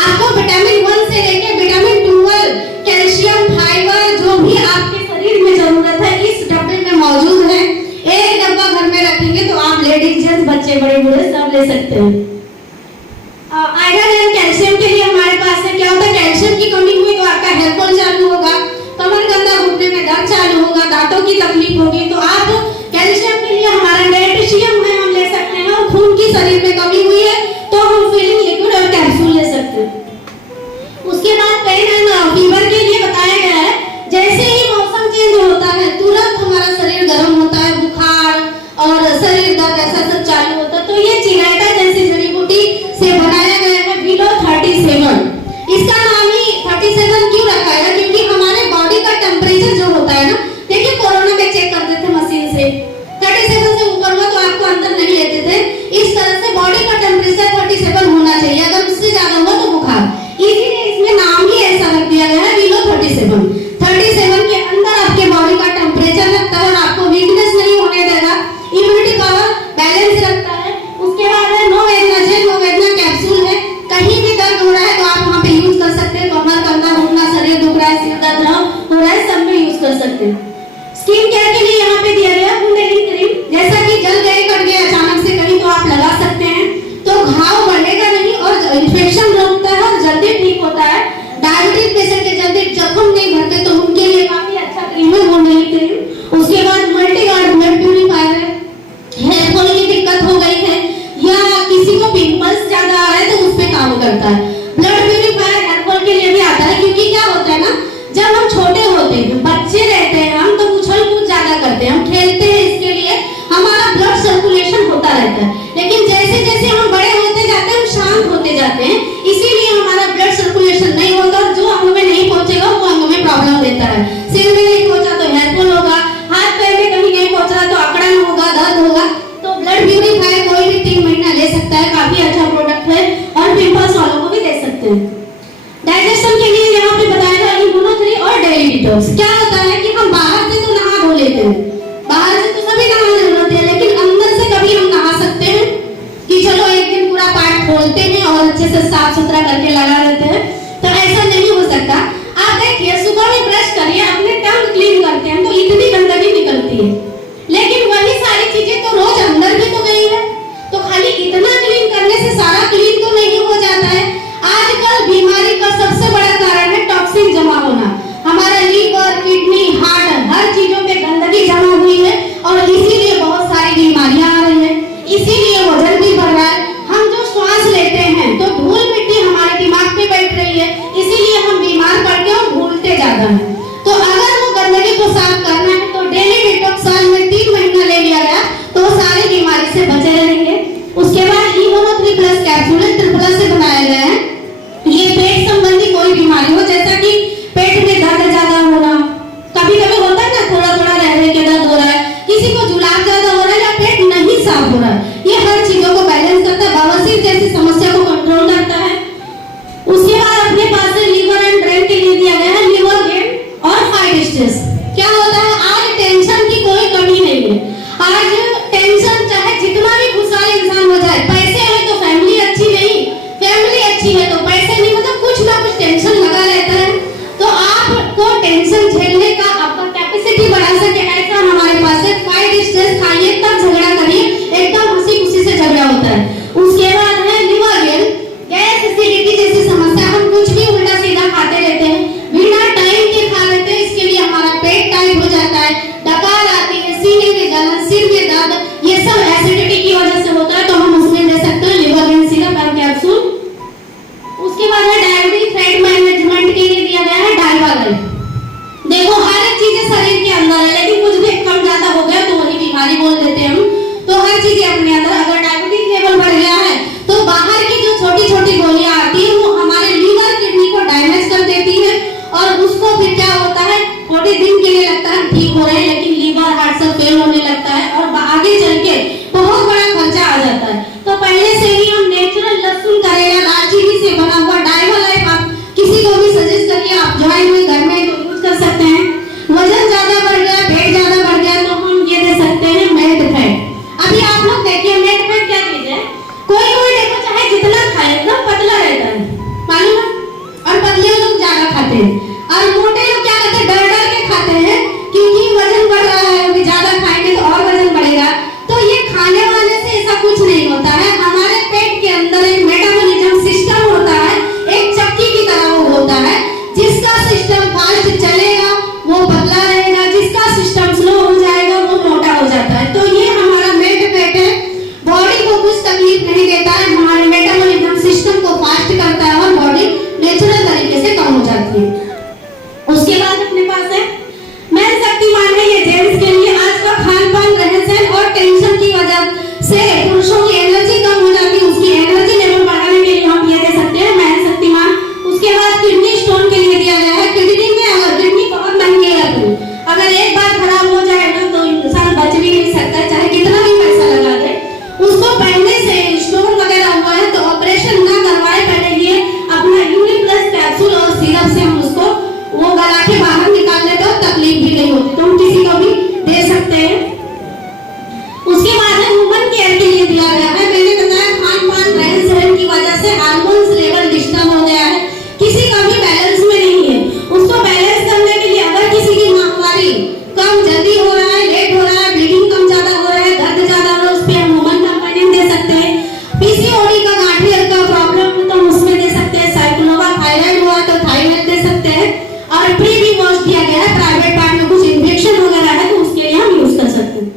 आपको विटामिन 1 से लेके विटामिन 12, कैल्शियम, फाइबर जो भी आपके शरीर में जरूरत है इस डब्बे में मौजूद है। एक डब्बा घर में रखेंगे तो आप लेडीज जेंट्स बच्चे बड़े बूढ़े सब ले सकते हैं। आयरन एंड कैल्शियम के लिए हमारे पास है। क्या होता है, कैल्शियम की कमी हुई तो आपका हेयर फॉल चालू होगा, कमर गंदा घुटने में दर्द चालू होगा, दांतों की तकलीफ होगी, तो आप कैल्शियम के लिए हमारा नेट्रिशियम है हम ले सकते हैं। और खून की शरीर में कमी हुई है तो हम फीलिंग लिक्विड और कैप्सूल ले सकते हैं। उसके बाद पेन एंड फीवर के लिए बताया गया है, जैसे ही मौसम चेंज होता है तुरंत हमारा शरीर गर्म होता है, बुखार और शरीर दर्द ऐसा सब चालू होता है। तो ये चिलैटा जैसी जड़ी बूटी से बनाया गया है विलो 37। इसका नाम ही 37 क्यों रखा है, क्योंकि हमारे बॉडी का टेम्परेचर जो होता है ना, देखिए कोरोना में चेक करते थे मशीन से, 37 से ऊपर हुआ तो आपको अंदर नहीं लेते थे। इस तरह से बॉडी का टेम्परेचर 37 होना चाहिए, अगर उससे ज्यादा हुआ तो बुखार। इसीलिए इसमें नाम ही ऐसा रख दिया गया है विलो 37। 37 के अंदर आपके बॉडी का टेम्परेचर रखता है और आपको वीकनेस नहीं होने देगा, इम्यूनिटी पावर बैलेंस रखता है। उसके बाद है नो वेदना कैप्सूल है। कहीं भी दर्द हो रहा है तो आप वहाँ पे यूज कर सकते हैं। कमर कंधा घुटना शरीर दुख रहा है, सिर दर्द हो रहा है, सब में यूज कर सकते हैं। स्किन केयर के लिए यहाँ पे दिया गया कुंडलिनी क्रीम, जैसा कि जल गए कट गए अचानक से कहीं तो आप लगा सकते हैं, तो घाव बढ़ेगा नहीं और इन्फेक्शन रोकता है और जल्दी ठीक होता है। डायबिटीज पेशेंट के जल्दी जख्म नहीं भरते तो उनके लिए काफी अच्छा क्रीम है कुंडलिनी क्रीम। उसके बाद मल्टी गार्ड ब्लड प्यूरिफायर है। हेयर फॉल की दिक्कत हो गई है या किसी को पिंपल्स ज्यादा आ रहा है तो उस पे काम करता है। ब्लड प्यूरिफायर हेयर फॉल के लिए भी आता है, क्योंकि क्या होता है ना, जब हम छोटे होते हैं बच्चे रहते हैं हम तो उछल कूद ज्यादा करते हैं, हम खेलते हैं, इसके लिए हमारा ब्लड सर्कुलेशन होता रहता है। लेकिन जैसे जैसे हम बड़े होते जाते हैं हम शांत होते जाते हैं, इसीलिए हमारा ब्लड सर्कुलेशन नहीं होता और जो अंग में नहीं पहुंचेगा वो अंग में प्रॉब्लम देता है। सिर में नहीं पहुंचा तो हेयर फॉल होगा, हाथ पैर में कहीं नहीं पहुंच रहा तो अकड़न होगा, दर्द होगा। तो ब्लड प्यूरिफायर कोई भी 3 महीना ले सकता है, काफी अच्छा प्रोडक्ट है और पिंपल्स वालों को भी दे सकते हैं। डाइजेशन के लिए यहाँ पे बताया था इम्यूनो 3 और डेली डिटॉक्स। क्या होता है कि हम बाहर से तो नहा धो लेते हैं, बाहर से तो सभी नहाने जरूरत है, लेकिन अंदर से कभी हम नहा सकते हैं कि चलो एक दिन पूरा पार्ट खोलते हैं और अच्छे से साफ सुथरा करके लगा देते हैं, तो ऐसा नहीं हो सकता। आप देखिए सुबह में ब्रश करिए, अपने टंग क्लीन करते हैं तो इतनी गंदगी निकलती है, लेकिन वही सारी चीजें तो रोज अंदर भी तो गई है, तो खाली इतना क्लीन करने से सारा क्लीन तो नहीं हो जाता है। आजकल बीमारी का सबसे बड़ा कारण है टॉक्सिन जमा होना। हमारा लीवर, किडनी, हार्ट हर चीजों में गंदगी जमा हुई है और इसीलिए बहुत सारी बीमारियां आ रही है, इसीलिए वजन भी बढ़ रहा है। हम जो श्वास लेते हैं तो धूल मिट्टी हमारे दिमाग पे बैठ रही है, इसीलिए हम बीमार पड़ते हैं और भूलते ज्यादा हैं। तो अगर वो गंदगी को साफ करना है तो डेली डिटॉक्स कोई कोई देखो चाहे जितना खाए एकदम पतला रहता है, मालूम है? और पतले लोग ज्यादा खाते हैं और मोटे लोग क्या करते हैं, डर डर के खाते हैं क्योंकि वजन बढ़ रहा है, अभी ज्यादा खाएंगे तो और वजन बढ़ेगा। तो ये खाने वाले से ऐसा कुछ नहीं होता है। हमारे पेट के अंदर एक मेटाबॉलिज्म सिस्टम होता है, एक चक्की की तरह वो होता है। जिसका सिस्टम फास्ट चलेगा वो पतला रहेगा, जिसका सिस्टम स्लो हो जाएगा वो मोटा हो जाता है। तो ये हमारा पेट है, बॉडी को कुछ तकलीफ नहीं देता है, हमारे मेटाबॉलिज्म सिस्टम को फास्ट करता है और बॉडी नेचुरल तरीके से कम हो जाती है। उसके बाद अपने पास है मेन शक्तिमान है, ये जेंट्स के लिए। आज का खान पान, रहन सहन और टेंशन की वजह से पुरुषों की एनर्जी कम हो जाती है, उसकी एनर्जी लेवल बढ़ाने के लिए हम ये दे सकते हैं मेन शक्तिमान। उसके बाद किडनी स्टोन के लिए दिया गया है। किडनी में अगर किडनी बहुत महंगी है, अगर एक बार खराब हो जाए ना तो इंसान बच भी नहीं सकता, चाहे कितना भी पैसा लगा दे। उसको पहले से स्टोन वगैरह हुआ है तो ऑपरेशन ना करवाए, पहले ये अपना यूरिक प्लस कैप्सूल और सिरप से हम उसको वो गला के बाहर निकाल लेते हो, तकलीफ भी नहीं होती, तो हम किसी को भी दे सकते हैं। उसके बाद वुमन केयर के लिए दिया गया है। मैंने बताया खान पान, रहन सहन की वजह से हार्मोन्स लेवल डिस्टर्ब हो गया है, किसी का भी बैलेंस में नहीं है। उसको बैलेंस करने के लिए अगर किसी की माहवारी कम जल्दी हो रहा है, लेट हो रहा है, ब्लीडिंग कम ज्यादा हो रहा है, दर्द ज्यादा हो रहा है, उस पे हम वुमन कंपोनेंट दे सकते हैं। पीसीओडी का गांठिया का प्रॉब्लम तो हम उसमें दे सकते हैं। साइक्लोवा थायराइड हुआ तो थायराइड दे सकते हैं। और प्री भी वॉश दिया गया है, प्राइवेट पार्ट में कुछ इंफेक्शन वगैरह है तो उसके लिए हम यूज कर सकते हैं।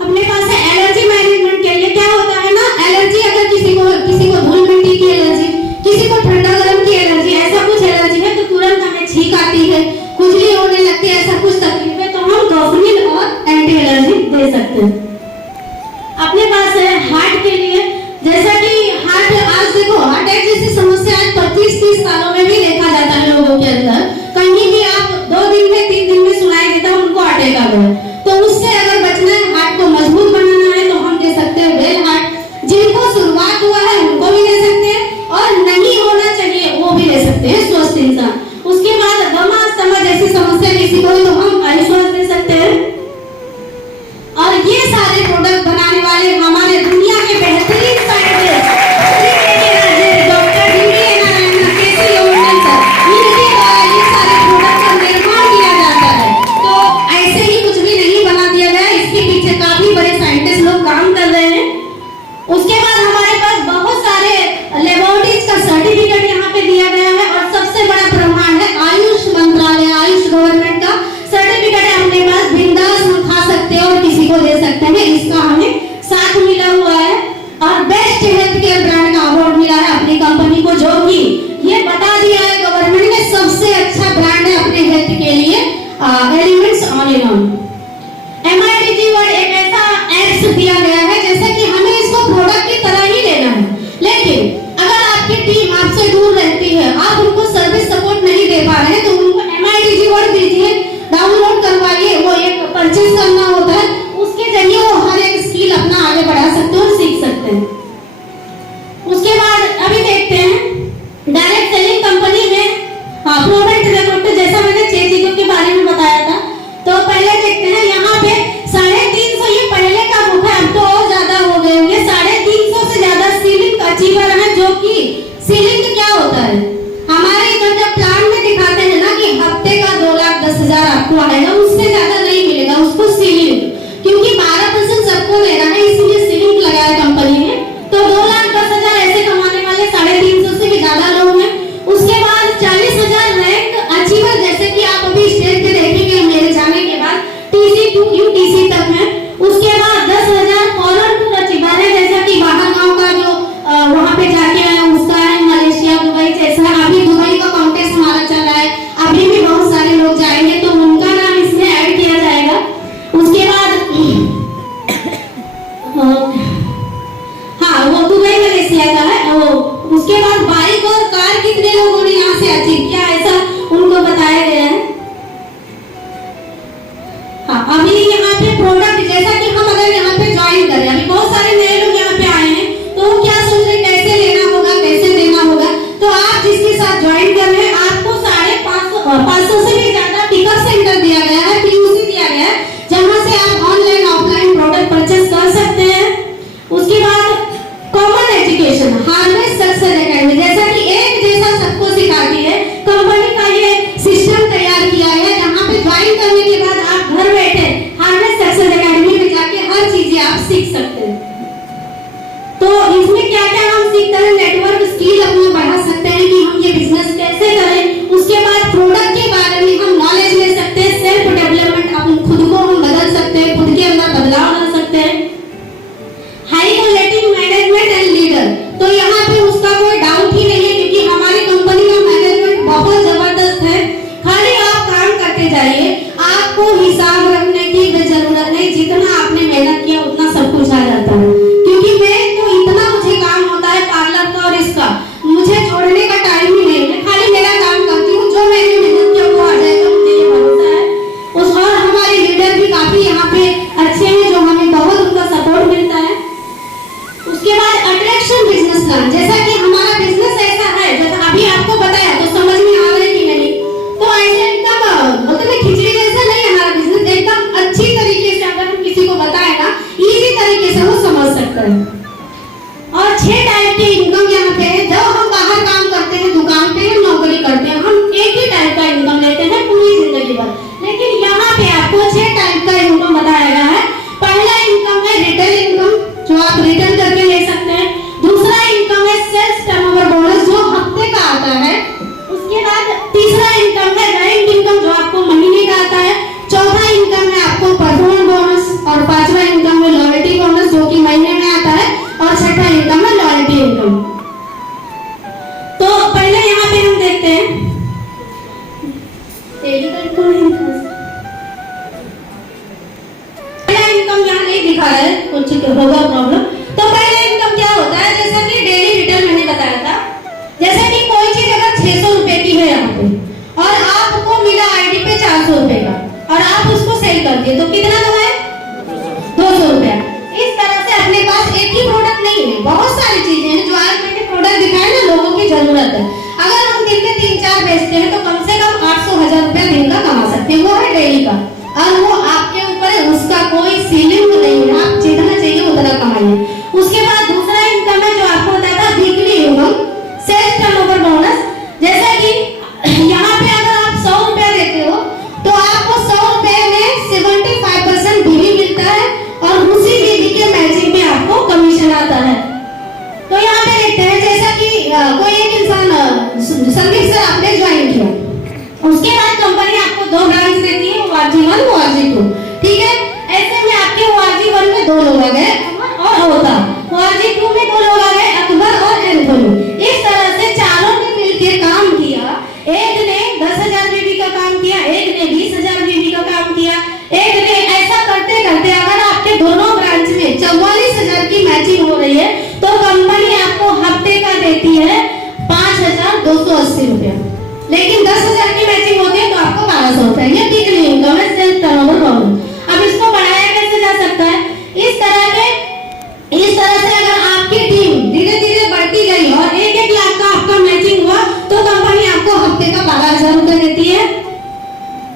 अपने पास है एलर्जी मैनेजमेंट के लिए। क्या होता है ना, एलर्जी अगर किसी को धूल मिट्टी की एलर्जी, किसी को ठंडा गर्म की एलर्जी, ऐसा कुछ एलर्जी है तो तुरंत हमें छींक आती है, खुजली होने लगती है, ऐसा कुछ तकलीफ है तो हम डॉफनिल और एंटी एलर्जी दे सकते हैं। अपने पास है हार्ट के लिए। जैसा कि हार्ट आज देखो हार्ट अटैक जैसी समस्या आज 25-30 सालों में भी देखा जाता है लोगों के अंदर। कहीं भी आप 2 दिन में 3 दिन में सुनाई देता है उनको अटैक आ गया, तो उससे अगर बचना है, हार्ट को मजबूत बनाना है तो हम दे सकते हैं वेल हार्ट। जिनको शुरुआत हुआ है उनको भी दे सकते हैं और नहीं होना चाहिए वो भी ले सकते हैं, स्वस्थ इंसान। उसके बाद दमा अस्थमा जैसी समस्या किसी को तो हम आयुष्मान दे सकते हैं। और ये सारे प्रोडक्ट बनाने वाले हमारे दुनिया के बेहतरीन साइंटिस्ट डॉक्टर डीडी नारायण केसी लोमंडल सर, इनके द्वारा ये सारे प्रोडक्ट का निर्माण किया जाता है। तो ऐसे ही कुछ भी नहीं बना दिया गया, इसके पीछे काफी बड़े साइंटिस्ट लोग काम कर रहे हैं। उसके बाद हमारे पास बहुत सारे लेबोरेटरीज का सर्टिफिकेट यहाँ पे दिया गया है और सबसे बड़ा प्रमाण है आयुष मंत्रालय, आयुष गवर्नमेंट का सर्टिफिकेट है अपने पास। बिंदास हम खा सकते हैं और किसी को दे सकते हैं, इसका हमें साथ मिला हुआ है। और बेस्ट हेल्थ केयर ब्रांड का अवार्ड मिला है अपनी कंपनी को, जो कि ये बता दिया है गवर्नमेंट ने सबसे अच्छा ब्रांड है अपने हेल्थ के लिए, elements all in all. MITG word एक ऐसा एप्स दिया गया है जैसे कि हमें इसको प्रोडक्ट की तरह ही लेना है, लेकिन अगर आपकी टीम आपसे दूर रहती है, आप उनको सर्विस सपोर्ट नहीं दे पा रहे हैं तो उनको MITG वर्ड दीजिए, डाउनलोड करवाइए। वो एक परचेज करना होता है, उसके जरिए वो हर एक स्किल अपना आगे बढ़ा सकते हैं और सीख सकते हैं। उसके बाद अभी देखते हैं डायरेक्ट सेलिंग कंपनी में प्रोडक्ट रिकॉर्ड, जैसा मैंने 6 चीजों के बारे में बताया था। तो पहले देखते हैं यहाँ पे 350, ये पहले का बुक है, अब तो और ज्यादा हो गए होंगे। 350 से ज्यादा सीलिंग अचीवर है, जो कि सीलिंग क्या होता है हमारे इधर जब प्लान में दिखाते हैं ना कि हफ्ते का 2,10,000 आपको आएगा, उससे ज्यादा नहीं मिलेगा उसको सीलिंग, क्योंकि 12% सबको लेना है इसलिए सीलिंग लगाया कंपनी ने। तो 2,10,000 ऐसे कमाने वाले 350 से भी ज्यादा लोग हैं। उसके बाद 40,000 रैंक अचीवर, जैसे कि आप अभी स्टेज पे देखेंगे मेरे जाने के बाद TC2 UTC तक है। उसके बाद 10,000 फॉरेन टूर अचीवर है, जैसा कि बाहर गांव का जो वहां पे जाके आए उसका है, मलेशिया दुबई जैसा। अभी दुबई का कॉन्टेस्ट हमारा चल रहा है, अभी भी बहुत सारे लोग जाएंगे तो उनका नाम इसमें ऐड किया जाएगा। उसके बाद हाँ वो दुबई मलेशिया का है वो। उसके बाद बाइक और कार कितने लोगों ने यहाँ से अचीव किया ऐसा उनको बताया गया है। हाँ अभी यहाँ पे प्रोडक्ट, जैसा कि हम अगर यहाँ पे ज्वाइन करें, अभी बहुत सारे नए लोग यहाँ पे आए हैं तो वो क्या सोच रहे कैसे लेना होगा, कैसे देना होगा। तो आप जिसके साथ ज्वाइन कर रहे हैं आपको 550 से भी ज्यादा पिकअप सेंटर दिया गया है, PUC दिया गया है, जहाँ से आप ऑनलाइन ऑफलाइन प्रोडक्ट परचेस कर सकते हैं। उसके बाद एजुकेशन, हार्वेस्ट सक्सेस एकेडमी, जैसा कि एक जैसा सबको सिखाती है, कंपनी का ये सिस्टम तैयार किया है जहाँ पे ज्वाइन करने के बाद आप घर बैठे हार्वेस्ट सक्सेस एकेडमी में जाके हर चीजें आप सीख सकते हैं। तो इसमें क्या क्या हम सीखते हैं, नेटवर्क स्किल अपना बढ़ा सकते हैं कि हम ये बिजनेस कैसे करें, उसके बाद प्रोडक्ट के बारे में हम नॉलेज ले सकते हैं, सेल्फ डेवलपमेंट, अपन खुद को हम बदल सकते हैं, खुद के अंदर बदलाव ला सकते हैं, high quality management and leader. तो यहाँ पे उसका कोई डाउट ही नहीं है क्योंकि हमारी कंपनी का मैनेजमेंट बहुत जबरदस्त है। खाली आप काम करते जाइए, आपको हिसाब रखने की जरूरत नहीं, जितना आपने मेहनत किया उतना सब कुछ आ जाता है। क्योंकि मैं तो इतना मुझे काम होता है पार्लर का और इसका, मुझे छोड़ने का टाइम ही नहीं है, खाली मेरा काम करती हूँ, जो मैंने मेहनत किया वो आ जाएगा, मुझे ये भरोसा है। उस और हमारे लीडर भी काफी यहाँ पे अच्छे हैं, जो हमें बहुत उनका सपोर्ट मिलता है। उसके बाद अट्रैक्शन बिजनेस प्लान, जैसा कि हमारा बिजनेस ऐसा है, जैसा अभी आपको बताया तो समझ में आ रहा है कि नहीं, तो ऐसे एकदम मतलब खिचड़ी जैसा नहीं है हमारा बिजनेस, एकदम अच्छी तरीके से अगर हम किसी को बताए ना, इजी तरीके से वो समझ सकता है। और 6 टाइप के इनकम यहाँ पे है। जब हम बाहर काम करते हैं, दुकान पे हम नौकरी करते हैं, हम एक ही टाइप का इनकम लेते हैं पूरी जिंदगी भर, लेकिन यहाँ पे आपको 6 टाइप का इनकम बताया गया है। पहला इनकम है रिटेल इनकम, जो आप रिटर्न करके ले सकते हैं। दूसरा इनकम है सेल्स टर्नओवर बोनस, जो हफ्ते का आता है। उसके बाद तीसरा इनकम है रेंट इनकम, जो आपको महीने का आता है। चौथा इनकम है आपको परफॉर्मेंस बोनस, और पांचवा इनकम है लॉयल्टी बोनस, जो कि महीने में आता है। और छठा इनकम है लॉयल्टी इनकम। तो पहले यहाँ पे हम देखते हैं इनकम यहाँ नहीं दिखा रहा है, कुछ होगा प्रॉब्लम। तो पहले इनकम क्या होता है, जैसा कि डेली रिटर्न मैंने बताया था, जैसा कि कोई चीज अगर 600 रुपए की है यहाँ पे और आपको मिला आईडी पे 400 रुपए का, और आप उसको सेल कर दिए, तो कितना दो है 200 रुपया। इस तरह से अपने पास एक ही प्रोडक्ट नहीं है, बहुत सारी चीजें हैं। जो आज मैंने प्रोडक्ट दिखाए ना, लोगों की जरूरत है। अगर हम दिन में 3-4 बेचते हैं तो कम से कम 800-1000 रुपया दिन का कमा सकते हैं, वो है डेली का, और वो आपके ऊपर है, उसका कोई सीलिंग नहीं है, आप जितना चाहिए उतना कमाइए। उसके बाद दूसरा इनकम है जो आपको बताया था weekly income, sales turnover bonus. जैसा कि यहाँ पे अगर आप 100 रुपया देते हो तो आपको 100 रुपए में 75% बीवी मिलता है, और उसी बीवी के मैचिंग में आपको कमीशन आता है। तो यहाँ पे देखते हैं, जैसा कि कोई एक इंसान संदीप सर आपने ज्वाइन किया, उसके बाद कंपनी आपको 2 ब्रांच देती है, ORG1 ORG2, ठीक है। ऐसे में आपके ORG1 में 2 लोग आ गए और होता, ORG2 में 2 लोग आ गए, अकबर और एंथोनी। इस तरह से चारों ने मिलकर काम किया। एक ने 10,000 बीवी का काम किया, एक ने 20,000 बीवी का काम किया, एक ने ऐसा करते करते अगर आपके दोनों ब्रांच में 44,000 की मैचिंग हो रही है तो कंपनी आपको हफ्ते का देती है 5,280 रुपया। लेकिन 10,000 की मैचिंग होती है तो आपको 1,200 रुपया। ये वीकली इनकम है, सेल्फ टर्नओवर बोनस। अब इसको बढ़ाया कैसे जा सकता है, इस तरह से अगर आपकी टीम धीरे धीरे बढ़ती गई और 1-1 लाख का आपका मैचिंग हुआ तो कंपनी आपको हफ्ते का 12,000 रुपया देती है।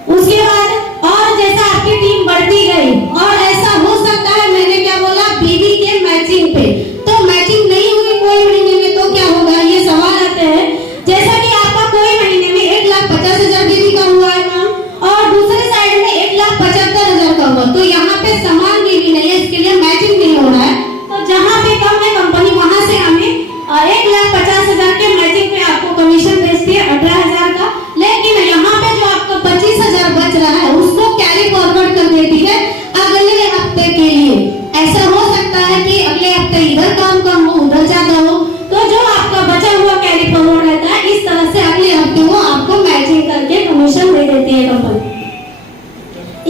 उसके बाद और जैसा आपकी टीम बढ़ती गई, और ऐसा हो सकता है, मैंने क्या बोला, बीवी के मैचिंग पे, तो मैचिंग नहीं हुई कोई महीने में तो क्या होगा, ये सवाल आते हैं। जैसा कि आपका कोई महीने में 1,50,000 बीवी का हुआ है काम, और दूसरे साइड में 1,75,000 का हुआ, तो यहाँ पे समान बीवी नहीं है, इसके लिए मैचिंग नहीं हो रहा है। तो जहाँ पे कम है कंपनी वहां से हमें 1,50,000 के मैचिंग पे आपको कमीशन भेजती है 18,000 का। लेकिन यहाँ पे जो आपको 25,000 बच रहा है उसको कैरी फॉरवर्ड कर देती है अगले हफ्ते के लिए। ऐसा हो सकता है कि अगले हफ्ते इधर काम कम हो, उधर ज्यादा हो, तो जो आपका बचा हुआ कैरी फॉरवर्ड रहता है, इस तरह से अगले हफ्ते वो आपको मैचिंग करके कमीशन दे देती है कंपनी।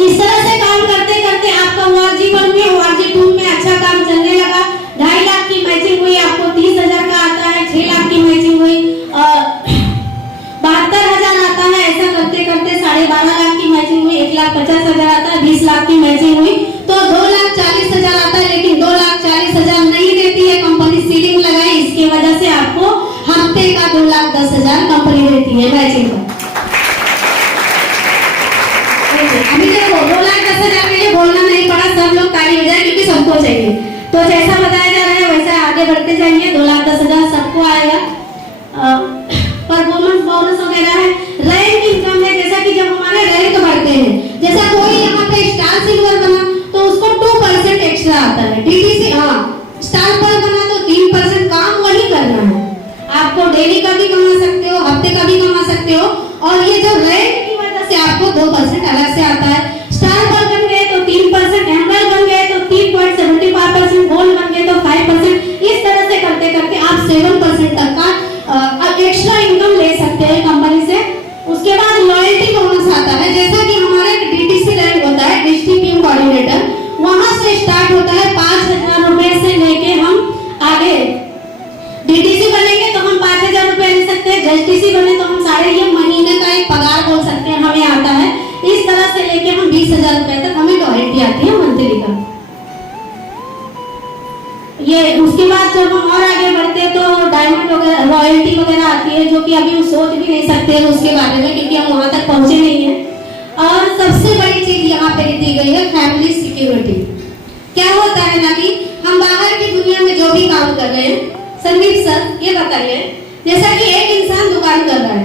इस तरह से काम करते करते आपका ORG1 में ORG2 में अच्छा काम चलने लगा। 2.5 लाख की मैचिंग हुई, आपको 30,000 का आता है। 6 लाख की मैचिंग हुई, 72,000 आता है। ऐसा करते करते 12.5 लाख की मैचिंग हुई, 1,50,000 आता है। 20 लाख की मैचिंग हुई तो 2,40,000 आता है। लेकिन 2,40,000 नहीं देती है कंपनी, सीलिंग लगाई, इसकी वजह से आपको हफ्ते का 2,10,000 कंपनी देती है मैचिंग का। अभी देखो 2,10,000 के लिए बोलना नहीं पड़ा, सब लोग ताली बजाए क्योंकि सबको चाहिए। तो जैसा बताया जा रहा है वैसा आगे बढ़ते जाइए। 2,00,000 उसके बाद लॉयल्टी बोनस आता है, जैसा कि हमारा डीटीसी रैंक होता है, डिस्ट्रिक्ट टीम कोऑर्डिनेटर, वहां से स्टार्ट होता है 5,000 रुपए से लेके हम आगे डीटीसी बनेंगे तो हम 5,000 रुपए ले सकते हैं, जस्टिसी बने तो हम साढ़े ये महीने का एक पगार बोल सकते हैं हमें आता है। इस तरह से लेके हम 20,000 रुपए तक हमें लॉयल्टी आती है मंथली का। ये उसके बाद जब हम और आगे बढ़ते हैं तो डायमंड वगैरह रॉयल्टी वगैरह आती है, जो कि अभी हम सोच भी नहीं सकते हैं उसके बारे में, क्योंकि हम वहां तक पहुंचे नहीं हैं। और सबसे बड़ी चीज यहाँ पे दी गई है फैमिली सिक्योरिटी। क्या होता है ना कि हम बाहर की दुनिया में जो भी काम कर रहे हैं, संदीप सर ये बताइए, जैसा कि एक इंसान दुकान कर रहा है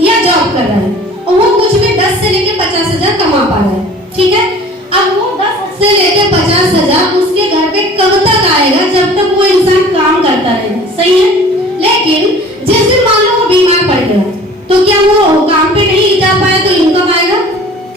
या जॉब कर रहा है और वो कुछ भी 10 से लेके 50,000 कमा पा रहा है, ठीक है। अब वो 10 से लेके 50,000 उसके घर पे कब तक आएगा, जब तक वो इंसान काम करता रहेगा, सही है। लेकिन जिस दिन मान लो वो बीमार पड़ गया तो क्या वो काम पे नहीं जा पाया तो इनकम आएगा?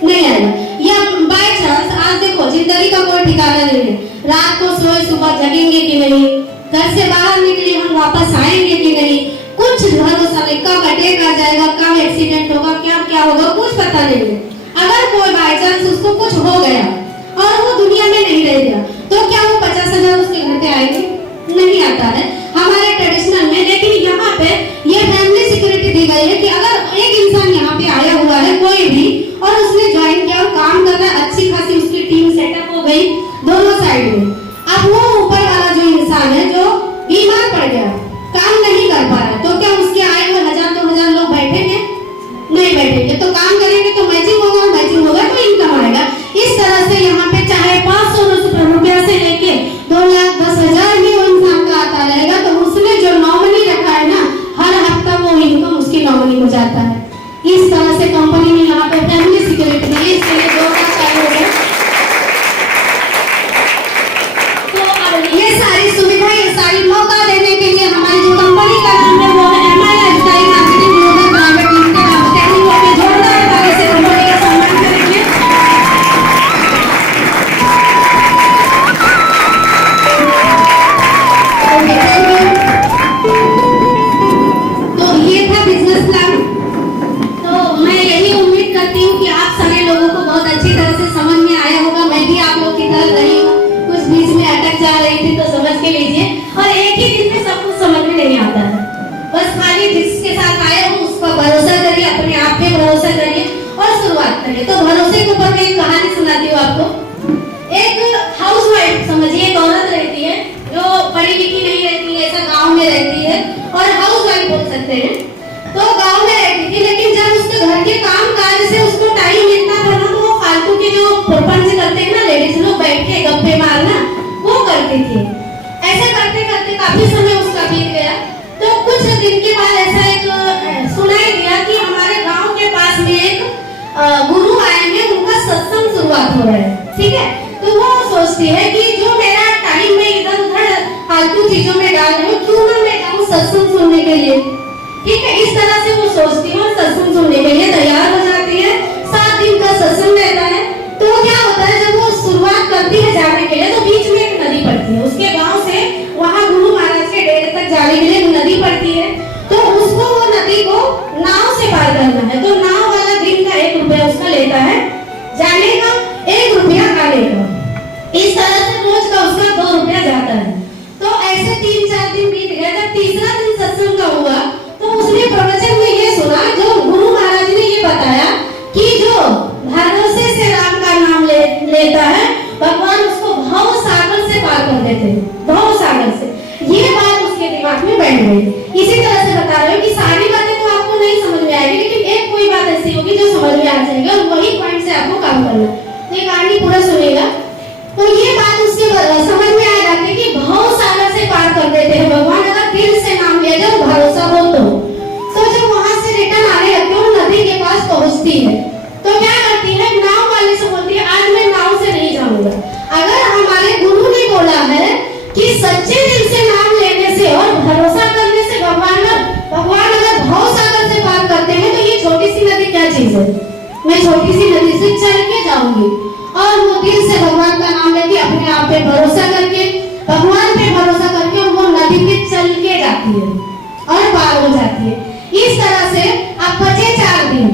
नहीं आएगा। या बाय चांस आज देखो जिंदगी का कोई ठिकाना नहीं है, रात को सोए सुबह जगेंगे कि नहीं, घर से बाहर निकले हम वापस आएंगे कि नहीं, कुछ भरोसा नहीं, कब अटैक आ जाएगा, कब एक्सीडेंट होगा, क्या होगा, कुछ पता नहीं है। अगर कोई बाय चांस उसको कुछ हो गया और वो दुनिया में नहीं रह गया तो क्या वो 50,000 उसके घर पे आएंगे? नहीं आता है हमारे ट्रेडिशनल में। लेकिन यहाँ पे ये फैमिली सिक्योरिटी दी गई है कि अगर एक इंसान यहाँ पे आया हुआ है कोई भी और उसने ज्वाइन किया और काम कर रहा है, अच्छी खासी उसकी टीम सेटअप हो गई दोनों साइड में, अब वो ऊपर वाला जो इंसान है जो बीमार पड़ गया, काम नहीं कर पा रहा, तो क्या उसके आए हुए 1,000-2,000 लोग बैठेंगे? नहीं बैठेंगे। तो काम करेंगे तो मैचिंग होगा, मैचिंग होगा तो इनकम आएगा। इस तरह से यहाँ पे चाहे 500 रुपया से लेके 2,10,000 भी वो इंसान का आता रहेगा, तो उसने जो नॉमिनी रखा है ना, हर हफ्ता वो इनकम उसकी नॉमिनी हो जाता है। इस तरह से कंपनी ने यहाँ पे फैमिली सिक्योरिटी दी, इसके लिए 2 साल चालू हो गया। तो ये सारी सुविधा, ये सारी मौका देने के लिए हमारी जो कंपनी का नाम है वो है MI lifestyle marketing global private limited. आप स्टैंडिंग पे जोरदार ताली से कंपनी का सम्मान करेंगे। तो ये था बिजनेस प्लान। तो मैं यही उम्मीद करती हूँ कि आप सारे लोगों को बहुत अच्छी तरह से समझ में आया होगा। मैं भी आप लोग की तरह रही हूँ, कुछ बीच में अटक जा रही थी तो समझ के लीजिए। और एक ही दिन में सब कुछ समझ में नहीं आता है, बस खाली जिसके साथ आए हो उस पर भरोसा करिए, अपने आप पे भरोसा करिए और शुरुआत करिए। तो भरोसे के ऊपर मैं एक कहानी सुनाती हूँ आपको। एक हाउसवाइफ समझिए, एक औरत रहती है जो पढ़ी लिखी नहीं रहती है, ऐसा गाँव में रहती है और हाउसवाइफ बोल सकते हैं। तो गाँव में रहती थी, लेकिन जब उसके घर के काम काज से उसको टाइम मिलता था ना, तो वो फालतू के जो प्रपंच करते हैं ना लेडीज लोग, बैठ के गप्पे मारना, वो करती थी। ऐसे करते करते काफी समय उसका बीत गया। तो कुछ दिन के बाद ऐसा एक सुनाई दिया कि हमारे गांव के पास में एक गुरु आए हैं, उनका सत्संग शुरुआत हो रहा है, ठीक है। तो वो सोचती है कि जो मेरा टाइम में इधर उधर फालतू चीजों में डाल रही हूँ, क्यों ना मैं जाऊँ सत्संग सुनने के लिए, ठीक है। इस तरह से वो सोचती है, सत्संग सुनने के लिए तैयार हो जाती है। 7 दिन का सत्संग रहता है। तो क्या होता है, जब वो शुरुआत करती है जाने के लिए तो बीच में एक नदी पड़ती है, उसके गांव से वहां गुरु महाराज के डेरे तक जाने के लिए नदी पड़ती है। तो उसको वो नदी को नाव से पार करना है। तो नाव वाला दिन का 1 रुपया उसका लेता है जाने का, 1 रुपया आने का। इस तरह से रोज का उसका 2 रुपया जाता है। तो ऐसे 3-4 दिन बीत गए। जब तीसरा दिन सत्संग का हुआ तो उसने प्रवचन में ये सुना, जो गुरु महाराज ने ये बताया कि जो भरोसे से राम का नाम लेता है, भगवान उसको भव सागर से पार कर देते हैं, भव सागर से। ये बात उसके दिमाग में बैठ गई। इसी तरह से बता रहे हो कि सारी बातें तो आपको नहीं समझ में आएगी, लेकिन एक कोई बात ऐसी होगी जो समझ में आ जाएगी और वही पॉइंट से आपको काम करना। तो ये कहानी पूरा सुनेगा तो ये बात उसके समझ में आ जाती है कि भव सागर से पार कर देते हैं भगवान, अगर दिल से नाम लिया जाए, भरोसा हो तो जब वहां से रिटर्न आने लगती है, नदी के पास पहुंचती है तो क्या करती है, नाव वाले से बोलती है आज मैं नाव से नहीं जाऊंगा। अगर हमारे गुरु ने बोला है कि सच्चे दिल से नाम लेने से और भरोसा करने से भगवान अगर भव सागर से पार करते हैं, तो ये छोटी सी नदी क्या चीज है, मैं छोटी सी नदी से चल के जाऊंगी। और वो दिल से भगवान का नाम लेके अपने आप पे भरोसा करके, भगवान पे भरोसा करके वो नदी पे चल के जाती है और पार हो जाती है। इस तरह से अब बचे 4 दिन,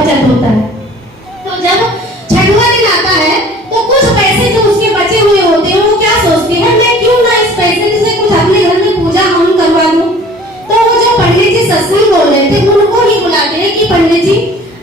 बचत होता है। तो जब छठवां दिन आता है तो कुछ पैसे जो उसके बचे हुए होते हैं वो क्या सोचते हैं, मैं क्यों ना इस पैसे से कुछ अपने घर में पूजा हवन करवा दूं। तो वो जो पंडित जी सत्संग बोल रहे थे उनको ही बुलाते हैं कि पंडित जी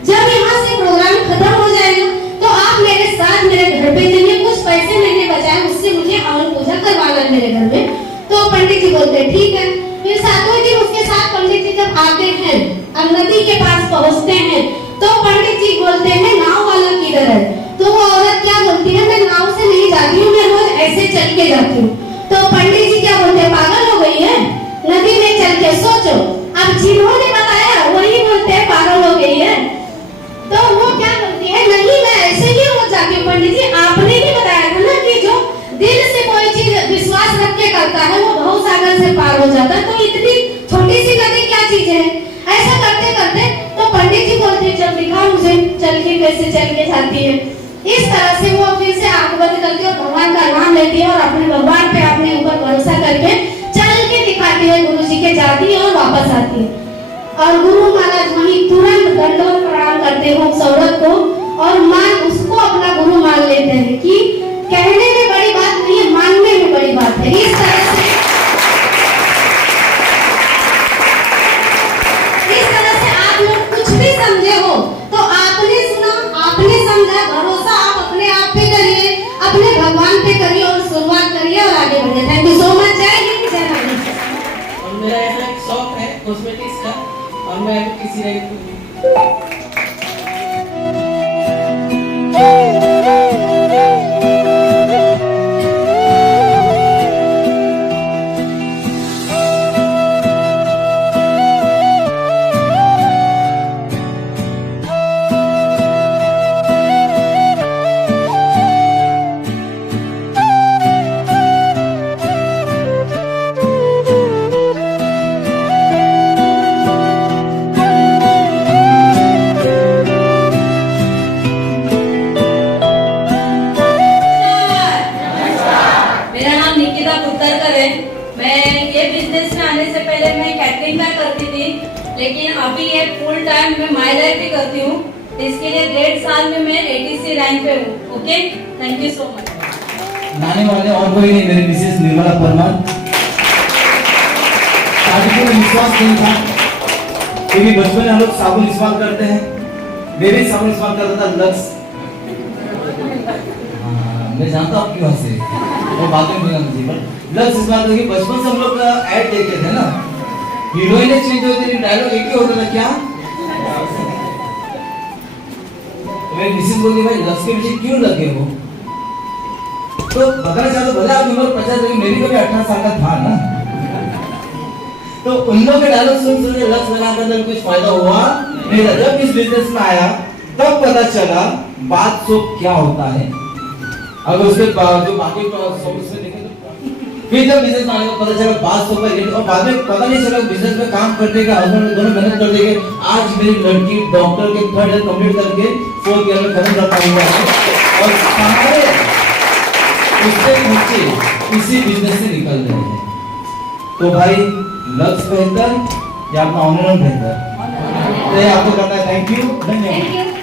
जब यहाँ से प्रोग्राम खत्म हो जाएगा तो आप मेरे साथ मेरे घर पे चलिए, कुछ पैसे मैंने बचाए उससे मुझे हवन पूजा करवाना है मेरे घर में। तो पंडित जी बोलते हैं ठीक है। फिर सातवें दिन उसके साथ पंडित जी जब आते हैं, अब नदी के पास पहुँचते हैं तो पंडित जी बोलते हैं नाव वाला किधर है। तो वो औरत क्या बोलती है, मैं नाव से नहीं जाती हूँ, मैं रोज ऐसे चल के जाती हूँ। तो पंडित जी क्या बोलते हैं, पागल हो गई है, नदी में चल के सोचो। अब जिन्होंने बताया वही बोलते हैं पागल हो गई है। तो वो क्या बोलती है, नहीं मैं ऐसे ही रोज जाती हूँ। पंडित जी आपने ही बताया था ना कि जो दिल से कोई चीज विश्वास रख के करता है वो बहुत सागर से पार हो जाता है, तो इतनी छोटी सी नदी क्या चीज है। ऐसा करते करते तो पंडित जी बोलते चल दिखा मुझे चल के कैसे चल के जाती है। इस तरह से वो फिर से आंख बंद करके और भगवान का नाम लेती है और अपने भगवान पे अपने ऊपर भरोसा करके चल के दिखाती है, गुरु जी के जाती है और वापस आती है। और गुरु महाराज वहीं तुरंत दंडवत प्रणाम करते हैं उस औरत को और मान उसको अपना गुरु मान लेते हैं कि कहने में बड़ी बात नहीं है, मानने में बड़ी बात है। इस तरह से आप लोग कुछ भी समझे हो तो आपने सुना, आपने समझा, भरोसा आप अपने आप पे करिए, अपने भगवान पे करिए और शुरुआत करिए और आगे बढ़िए। Thank you so much. जय हिंद जय भारत। और मेरा ऐसा एक शौक है कॉस्मेटिक्स का और मैं किसी रैंक लेकिन अभी ये फुल टाइम में माय लाइफ भी करती हूँ। इसके लिए 1.5 साल में मैं ATC रैंक पे हूँ। Okay, thank you so much. नाने वाले और कोई नहीं, मेरी मिसेस निर्मला परमार। शादी में विश्वास नहीं था क्योंकि बचपन में हम लोग साबुन इस्तेमाल करते हैं, मैं भी साबुन इस्तेमाल करता था लक्स। मैं जानता हूँ क्यों हंसे, वो बात में बोला मुझे, पर लक्स इस्तेमाल करके बचपन से हम लोग ऐड देखते थे ना, हीरोइन चेंज होती थी, डायलॉग एक ही होता था क्या। मैं मिसेस बोली भाई लक्स के पीछे क्यों लगे हो, तो बताना चाहता भले आप उम्र 50 लेकिन मेरी कभी 18 साल का था ना। तो उन लोगों के डायलॉग सुन सुन के लक्स लगाकर तो कुछ फायदा हुआ नहीं था। जब इस बिजनेस में आया तब पता चला बात सब क्या होता है। अगर उसके जो बाकी सर्विस में देखें तो फिर जब बिजनेस में आने का पता चला बात सब का रेट, और बाद में पता नहीं चला बिजनेस में काम करने का हस्बैंड दोनों मेहनत करते गए। आज मेरी लड़की डॉक्टर के 3rd ईयर कंप्लीट करके 4th ईयर में खत्म करता हुआ है और सारे उससे खर्चे इसी बिजनेस से निकल रहे हैं। तो भाई लक्ष्य बेहतर या अपना ऑनर बेहतर, तो आपको करना है। थैंक यू, धन्यवाद।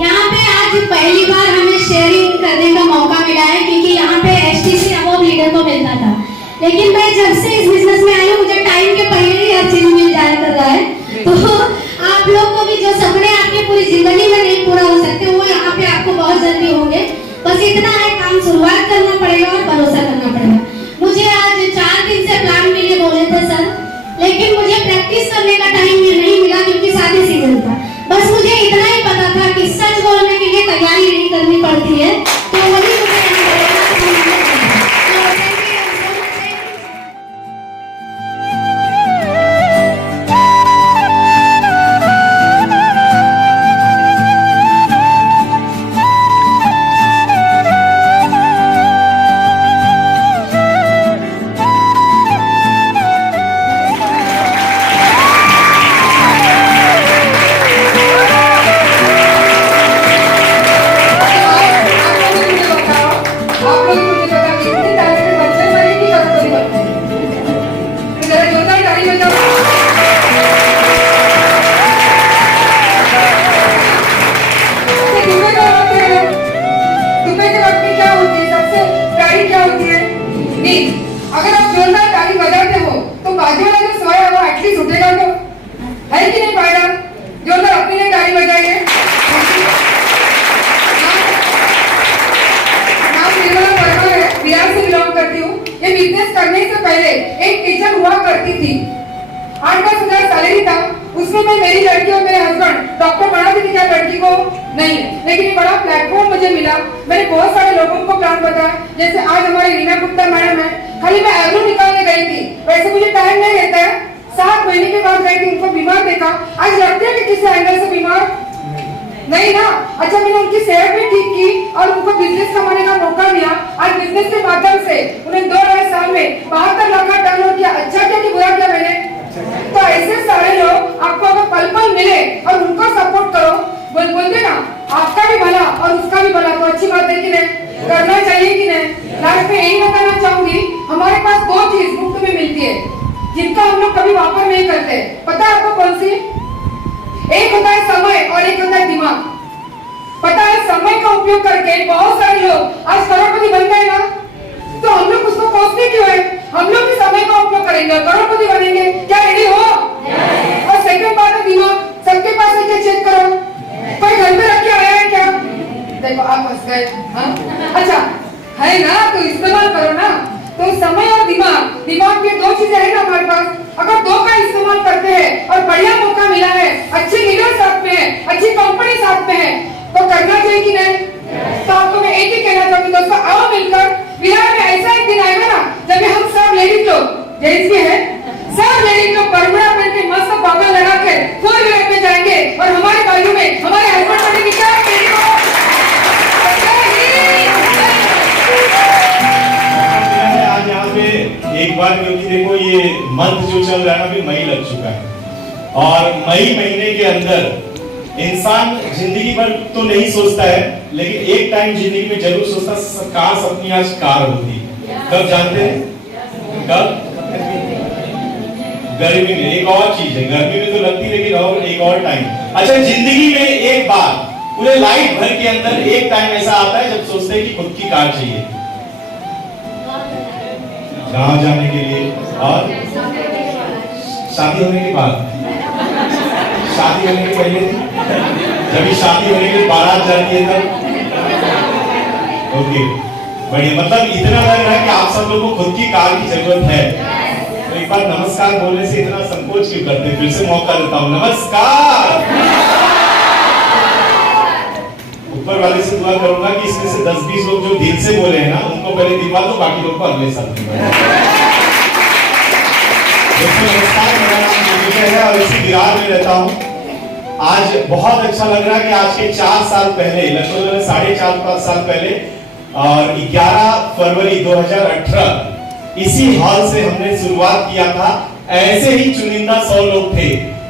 यहाँ पे आज पहली बार हमें शेयरिंग करने का मौका मिला है क्योंकि यहाँ पे STC अवार्ड लीडर को मिलता था, लेकिन मैं जब से इस बिजनेस में आई हूँ मुझे टाइम के पहले ही हर चीज मिल जाया कर रहा है। तो आप लोग को भी जो सपने आपके पूरी जिंदगी में नहीं पूरा हो सकते वो यहाँ पे आपको बहुत जल्दी होंगे। बस इतना है, काम शुरुआत करना पड़ेगा और भरोसा करना पड़ेगा। मुझे आज 4 दिन से प्लान मिले बोले थे सर, लेकिन मुझे प्रैक्टिस करने का टाइम नहीं मिला क्योंकि शादी सीजन था। बस मुझे इतना ही पता था कि सच बोलने के लिए तैयारी नहीं करनी पड़ती है, तो वही मुझे दुबे का होते हैं, दुबे के वक्त में क्या होती है, सबसे प्यारी क्या होती है, नींद। अगर आप जोरदार ताली बजाते हो तो बाजू वाला जो सोया वो एटलीस्ट उठेगा तो, है कि नहीं पायरा? जोरदार अपनी ने ताली बजाइए। नाम निर्मला वर्मा है, बिहार से बिलोंग करती हूँ। ये बिजनेस करने से पहले एक टीचर हुआ करती थी, 8-10 हजार सैलरी था। उसमें मैं मेरी लड़की और मेरे हस्बैंड डॉक्टर बनाती थी क्या लड़की को? नहीं, लेकिन एक बड़ा प्लेटफॉर्म मुझे मिला। मैंने बहुत सारे लोगों को प्लान बताया, जैसे आज हमारी रीना गुप्ता मैडम है। खाली मैं एग्रो निकालने गई थी, वैसे मुझे टाइम नहीं रहता है। 7 महीने के बाद गई थी, उनको बीमार देखा। आज लगता है कि किसी एंगल से बीमार नहीं ना। अच्छा, मैंने उनकी सेहत भी ठीक की और उनको बिजनेस कमाने का मौका दिया। आज बिजनेस के माध्यम से उन्हें 2-2.5 साल में 72 लाख का टर्नओवर किया। अच्छा क्या कि बुरा क्या मैंने? तो ऐसे सारे लोग आपको अगर पल-पल मिले और उनको सपोर्ट करो, बोलते ना आपका भी भला और उसका भी भला, तो अच्छी बात है कि नहीं? करना चाहिए कि नहीं? लास्ट में यही बताना चाहूंगी, हमारे पास 2 चीज मुफ्त में मिलती है जिनका हम लोग कभी वापर नहीं करते। पता है आपको कौन सी? एक होता है समय और एक होता है दिमाग। पता है, समय का उपयोग करके बहुत सारे लोग आज करोड़पति बन गए ना, तो हम लोग उसको कोसते क्यों है? हम लोग भी समय का उपयोग करेंगे, करोड़पति बनेंगे। क्या रेडी हो? और सेकंड बात है दिमाग। सबके पास है क्या? चेक करो, कोई घर पे रख के आया है क्या? देखो आप फंस गए। अच्छा है ना, तो इस्तेमाल करो ना। तो समय और दिमाग ये 2 चीजें है ना हमारे पास। अगर 2 का इस्तेमाल करते हैं और बढ़िया मौका मिला है, अच्छी लीडर साथ में है, अच्छी कंपनी साथ में है, तो करना चाहिए कि नहीं? तो आपको मैं एक ही कहना चाहूंगी दोस्तों, आओ मिलकर बिहार में ऐसा एक दिन आएगा ना जब हम सब लेडीज लोग, जेंट्स भी है, सब लेडीज लोग बरमुडा पहन के मस्त गॉगल लगा के 4 व्हीलर पे जाएंगे और हमारे बाजू में हमारे हस्बैंड बनेंगे। क्या आज यहाँ पे एक बार, क्योंकि देखो ये मंथ जो चल रहा है ना, अभी मई लग चुका है और मई महीने के अंदर इंसान जिंदगी भर तो नहीं सोचता है, लेकिन एक टाइम जिंदगी में जरूर सोचता काश अपनी आज कार होती। कब जानते हैं? कब? गर्मी में। एक और चीज है, गर्मी में तो लगती, लेकिन और एक और टाइम। अच्छा, जिंदगी में एक बार पूरे लाइफ भर के अंदर एक टाइम ऐसा आता है जब सोचते हैं कि खुद की कार चाहिए, गाँव जाने के लिए और शादी होने के बाद। शादी होने के पहले जब शादी होने के बारात जाती है तब। ओके, बढ़िया। मतलब इतना लग रहा है कि आप सब लोगों को खुद की कार की जरूरत है। तो एक बार नमस्कार बोलने से इतना संकोच क्यों करते हैं? फिर से मौका देता हूँ, नमस्कार। ऊपर वाले से दुआ करूंगा कि इसमें से 10-20 लोग जो दिल से बोले हैं ना, उनको पहले दिलवा दो, बाकी लोग को अगले साल दिलवा दो। नमस्कार, मेरा नाम विजय है और इसी बिहार में रहता हूँ। आज बहुत अच्छा लग रहा है कि आज के 4 साल पहले, लगभग 4.5 साल पहले, और 11 फरवरी 2018 इसी हॉल से हमने शुरुआत किया था। ऐसे ही चुनिंदा 100 लोग थे,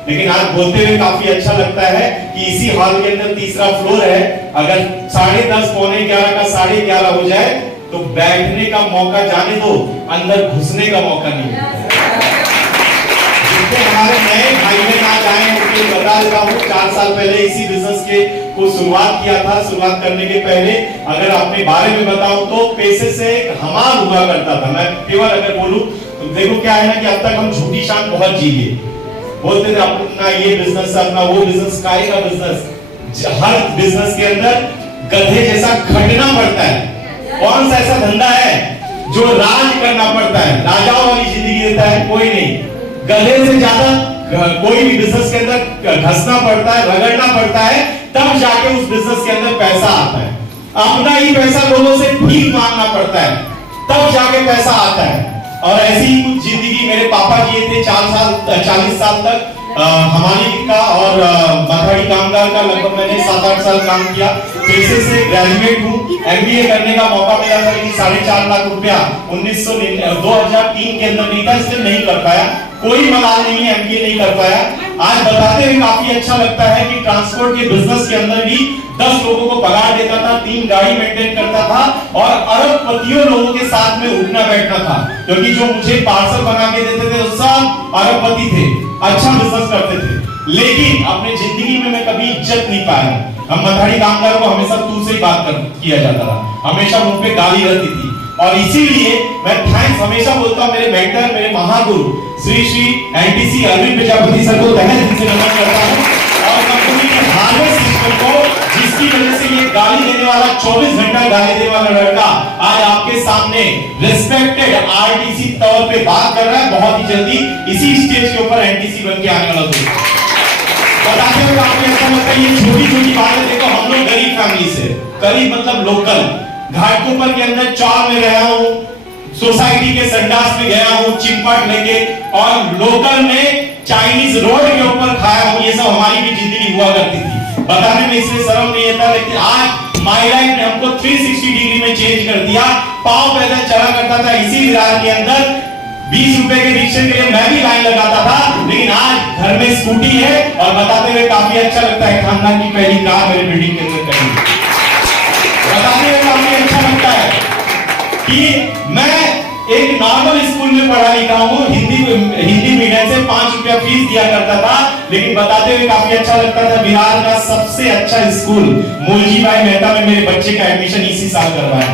लेकिन आज बोलते हुए काफी अच्छा लगता है कि इसी हॉल के अंदर 3रा फ्लोर है। अगर 10:30 पौने 11 का 11:30 हो जाए तो बैठने का मौका जाने दो, अंदर घुसने का मौका नहीं है। हमारे नए भाई बहन आज आए हैं, उनको बता देता हूँ, 4 साल पहले इसी बिजनेस के को शुरुआत किया था। शुरुआत करने के पहले अगर अपने बारे में बताऊं तो पैसे से हमार हुआ करता था। मैं केवल अगर बोलूं तो देखो क्या है ना कि अब तक हम झूठी शान बहुत जी लिए, बोलते थे अपना ये बिजनेस, अपना वो बिजनेस, काय का बिजनेस। हर बिजनेस के अंदर गधे जैसा खटना पड़ता है। कौन सा ऐसा धंधा है जो राज करना पड़ता है, राजाओं वाली जिंदगी देता है? कोई नहीं। गधे से ज्यादा कोई भी बिजनेस के अंदर घसना पड़ता है, रगड़ना पड़ता है, तब जाके उस बिजनेस के अंदर पैसा आता है। अपना ही पैसा लोगों से भीख मांगना पड़ता है, तब जाके पैसा आता है। और ऐसी ही कुछ जिंदगी मेरे पापा जी थे। 40 साल तक हमारी का और मथाड़ी कामगार का लगभग मैंने 7-8 साल काम किया। पैसे से ग्रेजुएट हूँ, MBA करने का मौका मिला था, लेकिन 4.5 लाख रुपया 2003 के अंदर नहीं था, इसलिए नहीं कर पाया। कोई मलाल नहीं है, MBA नहीं कर पाया। आज बताते हुए काफी अच्छा लगता है कि ट्रांसपोर्ट के बिजनेस के अंदर भी 10 लोगों को पगार देता था, 3 गाड़ी मेंटेन करता था और अरबपतियों लोगों के साथ में उठना बैठना था, क्योंकि जो मुझे पार्सल बना के देते थे वो सब अरबपति थे, अच्छा बिजनेस करते थे। लेकिन अपने जिंदगी में मैं कभी इज्जत नहीं पाया। हम मधाड़ी कामगारों को हमेशा तू से ही बात किया जाता था, हमेशा मुंह पे गाली रहती थी। और इसीलिए मैं थैंक्स हमेशा बोलता हूँ मेरे मेंटर, मेरे महागुरु श्री एनटीसी अरविंद प्रजापति सर को तहे दिल से नमन करता हूँ, और कंपनी के हार्वेस्ट सिस्टम को, जिसकी वजह से ये गाली देने वाला 24 घंटा गाली देने वाला लड़का आज आपके सामने रिस्पेक्टेड आरटीसी तौर पे बात कर रहा है। बहुत ही जल्दी इसी स्टेज के ऊपर एनटीसी बन के आने वाला है। बताते हुए आपको ऐसा लगता है ये छोटी छोटी बातें, देखो हम लोग गरीब फैमिली से, गरीब मतलब लोकल, घाटकोपर के अंदर चौर में रहा हूँ, सोसाइटी के संडास में गया हूँ चिमपट लेके, और लोकल में चाइनीज रोड के ऊपर खाया हूँ। ये सब हमारी भी जिंदगी हुआ करती थी, बताने में इसलिए शर्म नहीं आता। लेकिन आज माय लाइफ ने हमको 360 डिग्री में चेंज कर दिया। पांव पैदल चला करता था इसी विरार के अंदर, 20 रुपए के रिक्शे के लिए मैं भी लाइन लगाता था, लेकिन आज घर में स्कूटी है और बताते हुए काफी अच्छा लगता है। खानदान की पहली कार मेरे बिल्डिंग के अंदर खड़ी है, बताते हुए काफी अच्छा लगता है कि मैं एक नॉर्मल स्कूल में पढ़ा लिखा हूँ, हिंदी मीडियम से 5 रुपया फीस दिया करता था, लेकिन बताते हुए काफी अच्छा लगता था। बिहार का सबसे अच्छा स्कूल मूलजी भाई मेहता में मेरे बच्चे का एडमिशन इसी साल करवाया।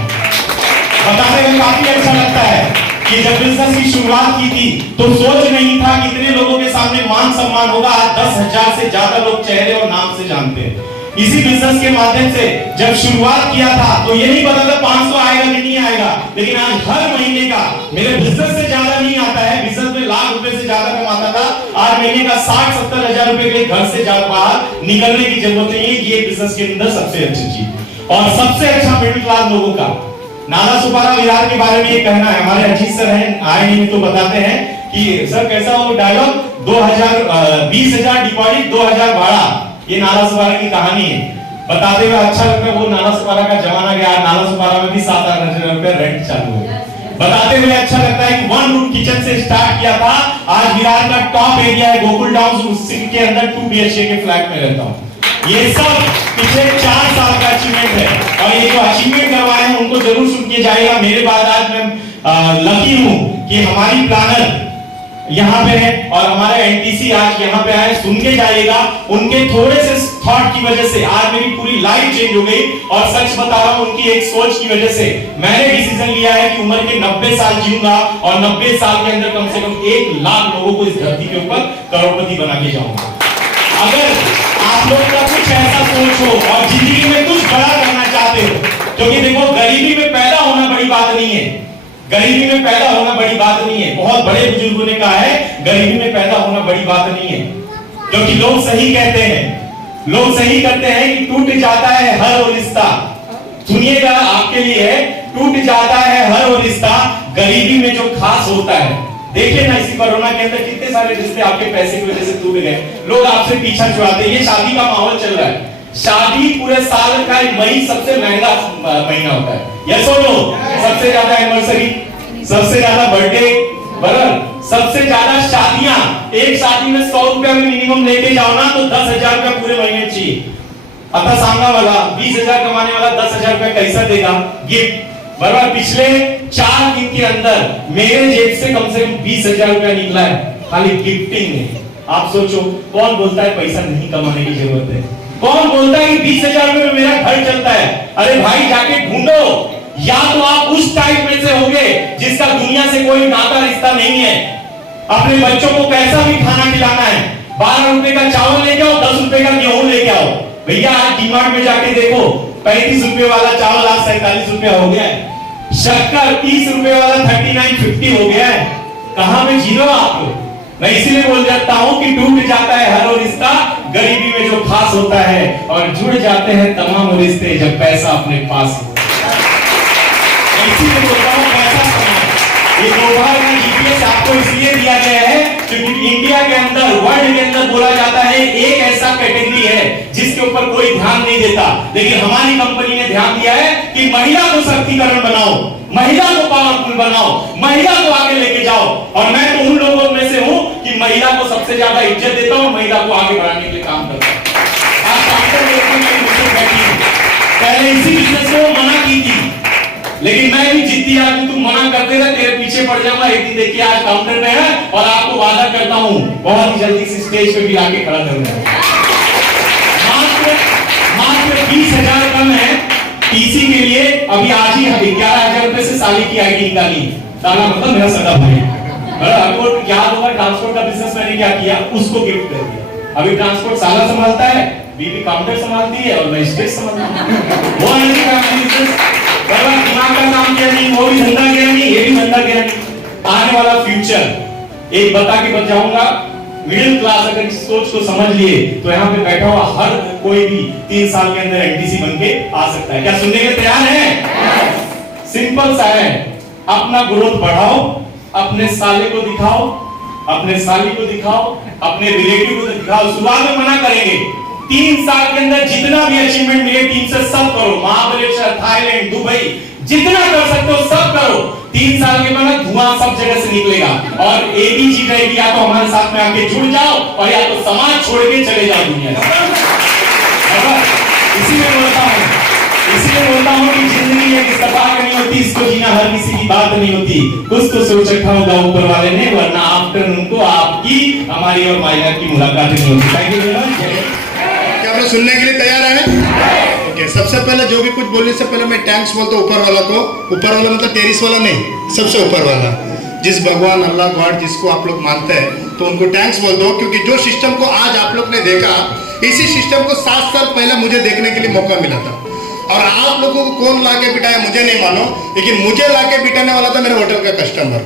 बताते हुए काफी अच्छा लगता है कि जब बिजनेस की शुरुआत की थी तो सोच नहीं था कि इतने लोगों के सामने मान सम्मान होगा। आज 10,000 से ज्यादा लोग चेहरे और नाम से जानते हैं। इसी बिजनेस के माध्यम से जब शुरुआत किया था तो ये नहीं पता था 500 आएगा कि नहीं आएगा, लेकिन आज हर महीने का मेरे बिजनेस से ज्यादा नहीं आता है। बिजनेस में लाख रुपए से ज्यादा कमाता था, आज महीने का 60-70 हजार रुपए के लिए घर से बाहर निकलने की जरूरत नहीं है। ये बिजनेस के अंदर सबसे अच्छी चीज और सबसे अच्छा मिडिल क्लास लोगों का नाला सुपारा विरार के बारे में ये कहना है। हमारे अजीत सर हैं, आए नहीं तो बताते हैं कि सर कैसा वो डायलॉग, 20,000 डिपॉजिट 2,000 भाड़ा, ये नाला सुपारा की कहानी है। बताते हुए अच्छा लगता है, वो नाला सुपारा का जमाना गया, नाला सुपारा में भी 7-8 हजार रुपए रेंट चालू है। बताते हुए अच्छा लगता है कि 1 रूम किचन से स्टार्ट किया था, आज विरार का टॉप एरिया है गोकुल टाउन, उसी के अंदर 2 BHK के फ्लैट में रहता हूँ। ये सब पिछले 4 साल का अचीवमेंट है, और ये जो अचीवमेंट करवाए हैं उनको जरूर सुन के जाएगा। मेरे बाद आज मैं लकी हूँ कि हमारी प्लानर यहाँ पे है और हमारे एनटीसी आज यहाँ पे आए, सुन के जाइएगा। उनके थोड़े से थॉट की वजह से आज मेरी पूरी लाइफ चेंज हो गई, और सच बता रहा हूँ उनकी एक सोच की वजह से मैंने डिसीजन लिया है कि उम्र के 90 साल जीऊंगा और 90 साल के अंदर कम से कम 1 लाख लोगों को इस धरती के ऊपर करोड़पति बना के जाऊंगा। अगर आप लोग का कुछ ऐसा सोच हो और जिंदगी में कुछ बड़ा करना चाहते हो, क्योंकि देखो गरीबी में पैदा होना बड़ी बात नहीं है, गरीबी में पैदा होना बड़ी बात नहीं है। बहुत बड़े बुजुर्गों ने कहा है गरीबी में पैदा होना बड़ी बात नहीं है, क्योंकि लोग सही कहते हैं, लोग सही करते हैं कि टूट जाता है हर वो रिश्ता। सुनिएगा आपके लिए, टूट जाता है हर वो रिश्ता गरीबी में जो खास होता है। देखिए ना इसी कोरोना के अंदर कितने सारे रिश्ते आपके पैसे की वजह से टूट गए, लोग आपसे पीछा छुड़ाते हैं। ये शादी का माहौल चल रहा है, शादी पूरे साल का मई सबसे महंगा महीना होता है, यस और नो? सबसे ज्यादा एनिवर्सरी, सबसे ज्यादा बर्थडे, बराबर, सबसे ज्यादा शादियां। एक शादी में 100 रुपया में मिनिमम लेके जाओ ना तो 10,000 रुपया पूरे महीने चाहिए। अतः सामने वाला 20,000 कमाने वाला 10,000 रुपया कैसा देगा गिफ्ट, बराबर। पिछले 4 दिन के अंदर मेरे जेब से कम 20,000 रुपया निकला है खाली गिफ्टिंग में। आप सोचो कौन बोलता है पैसा नहीं कमाने की जरूरत है, कौन बोलता है कि 20,000 रुपए में मेरा घर चलता है? अरे भाई जाके ढूंढो, या तो आप उस टाइप में से होगे जिसका दुनिया से कोई नाता रिश्ता नहीं है। अपने बच्चों को कैसा भी खाना खिलाना है, 12 रुपए का चावल लेके आओ, 10 रुपए का गेहूं लेके आओ। भैया आज डीमार्ट में जाके देखो, 35 रुपए वाला चावल आज 47 रुपया हो गया है, शक्कर 30 रुपए वाला 39.50 हो गया है। कहां पे जी लो आप लोग? मैं इसीलिए बोल जाता हूं कि टूट जाता है हर वो रिश्ता गरीबी में जो खास होता है, और जुड़ जाते हैं तमाम रिश्ते जब पैसा अपने पास हो। इसीलिए बोलता हूं पैसा कमाओ। ये दोबारा का जीपीएस आपको इसलिए दिया गया है क्योंकि इंडिया के अंदर, वर्ल्ड के अंदर बोला जाता है एक ऐसा कैटेगरी है जिसके ऊपर कोई ध्यान नहीं देता, लेकिन हमारी कंपनी ने ध्यान दिया है कि महिला को सशक्तिकरण बनाओ, महिला को पावरफुल बनाओ, महिला को आगे लेके जाओ। और मैं तो उन लोगों में से हूं कि महिला को सबसे ज्यादा इज्जत देता हूं, महिला को आगे बढ़ाने के लिए काम करता हूं। पहले इसी बिजनेस को मना की थी, लेकिन मैं भी जिद्दी आदमी, तुम मना करते रहे, तेरे पीछे पीछे पड़ जाऊंगा। एक दिन देखिए आज काउंटर में है और आपको वादा करता हूं बहुत ही जल्दी से स्टेज पे भी आके खड़ा करूंगा। मात्र 20,000 कम है टीसी के लिए। अभी आज ही 11,000 रुपए से साली की आईडी निकाली। साला मतलब मेरा सगा भाई। आपको याद होगा ट्रांसपोर्ट का बिजनेस मैंने क्या किया, उसको गिफ्ट कर दिया। अभी ट्रांसपोर्ट साला संभालता है, बीबी काउंटर संभालती है और मैं स्टेज संभालता हूं। वो नहीं का बिजनेस दिमाग का काम किया नहीं, वो भी धंधा किया नहीं, ये भी धंधा किया नहीं। आने वाला फ्यूचर एक बता के बच जाऊंगा। मिडिल क्लास अगर इस सोच को समझ लिए तो यहाँ पे बैठा हुआ हर कोई भी 3 साल के अंदर एनटीसी बन के आ सकता है। क्या सुनने के तैयार हैं? सिंपल सा है, अपना ग्रोथ बढ़ाओ, अपने साले को दिखाओ, अपने साली को दिखाओ, अपने रिलेटिव को दिखाओ। शुरुआत में मना करेंगे, 3 साल के अंदर जितना भी अचीवमेंट मिले टीम से सब करो। महाबलेश्वर, थाईलैंड, दुबई, जितना कर सकते हो सब करो। 3 साल के बाद धुआं सब जगह से निकलेगा और एक ही चीज रहेगी, या तो हमारे साथ में आके जुड़ जाओ और या तो समाज छोड़ के चले जाओ दुनिया से। इसीलिए बोलता हूँ कि जिंदगी एक इत्तेफाक नहीं होती, इसको जीना हर किसी की बात नहीं होती। कुछ तो सोच रखा होगा ऊपर वाले ने, वरना आफ्टरनून को आपकी, हमारी और माइनर की मुलाकात नहीं होती। Thank you very much. क्या आप लोग सुनने के लिए तैयार हैं? ओके, सबसे पहले जो भी कुछ बोलने से पहले मैं थैंक्स बोलता हूँ ऊपर वाला को। ऊपर वाला मतलब टेरिस वाला नहीं, सबसे ऊपर वाला, जिस भगवान अल्लाह गॉड जिसको आप लोग मानते हैं, तो उनको थैंक्स बोल दो। क्योंकि जो सिस्टम को आज आप लोग ने देखा, इसी सिस्टम को 7 साल पहले मुझे देखने के लिए मौका मिला था। और आप लोगों को कौन ला के बिठाया मुझे नहीं मानो, लेकिन मुझे ला के बिठाने वाला था मेरे होटल का कस्टमर।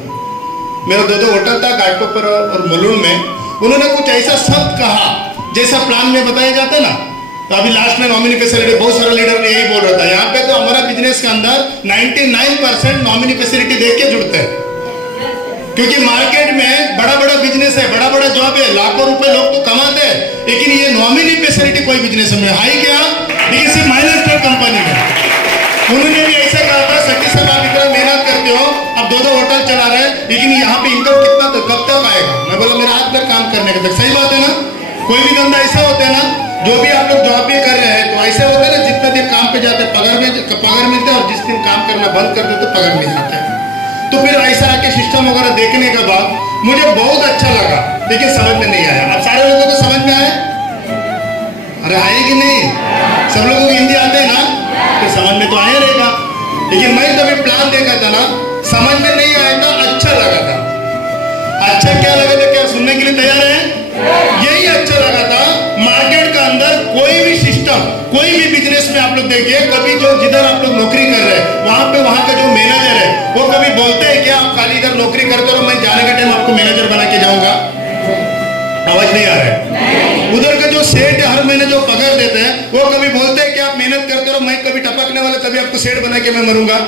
मेरा 2 होटल था घाटकोपर और मुलुंड में। उन्होंने कुछ ऐसा शब्द कहा जैसा प्लान में बताया जाता है ना। तो अभी लास्ट में नॉमिनी फैसिलिटी, बहुत सारे लीडर ने यही बोल रहा था। यहाँ पे तो हमारा बिजनेस के अंदर 99% नॉमिनी फैसिलिटी देख के जुड़ते हैं। क्योंकि मार्केट में बड़ा बड़ा बिजनेस है, बड़ा बड़ा जॉब है, लाखों रुपए लोग तो कमाते हैं, लेकिन ये नॉमिनी फैसिलिटी कोई बिजनेस में है ही क्या, लेकिन सिर्फ माइलस्टोन कंपनी में। उन्होंने भी ऐसा कहा था, सच्ची साहब आप इतना मेहनत करते हो, अब 2 होटल चला रहे हैं, लेकिन यहाँ पे इनकम कितना तो कब तक आएगा? मैं बोला मेरा हाथ पर काम करने का तक। सही बात है ना? कोई भी धंधा ऐसा होता है ना, जो भी आप लोग जॉब भी कर रहे हैं तो ऐसे होता है ना, जितना दिन काम पे जाते हैं पगार मिलता है, और जिस दिन काम करना बंद कर देते तो पगार मिल जाता है। तो फिर ऐसा आके सिस्टम वगैरह देखने के बाद मुझे बहुत अच्छा लगा, लेकिन समझ में नहीं आया। अब सारे लोगों को समझ में आया? अरे आए कि नहीं? सब लोगों को हिंदी आते हैं ना, तो समझ में तो आया रहेगा। लेकिन मैं तभी प्लान देखा था ना, समझ में नहीं आया था, अच्छा लगा था। अच्छा क्या लगा था? क्या सुनने के लिए तैयार है? यही अच्छा लगा था। मार्केट का अंदर कोई भी सिस्टम, कोई भी बिजनेस में आप लोग देखिए, कभी जो जिधर आप लोग नौकरी कर रहे हैं वहां का जो मैनेजर है वो कभी बोलते हैं क्या आप खाली इधर नौकरी करते हो, मैं जाने का टाइम आपको मैनेजर बना के जाऊंगा? आवाज नहीं आ रहा है? उधर का जो सेठ हर महीने जो पगार देते हैं वो कभी बोलते हैं कि आप मेहनत करते हो, मैं कभी टपकने वाला तभी आपको सेठ बना के मैं मरूंगा?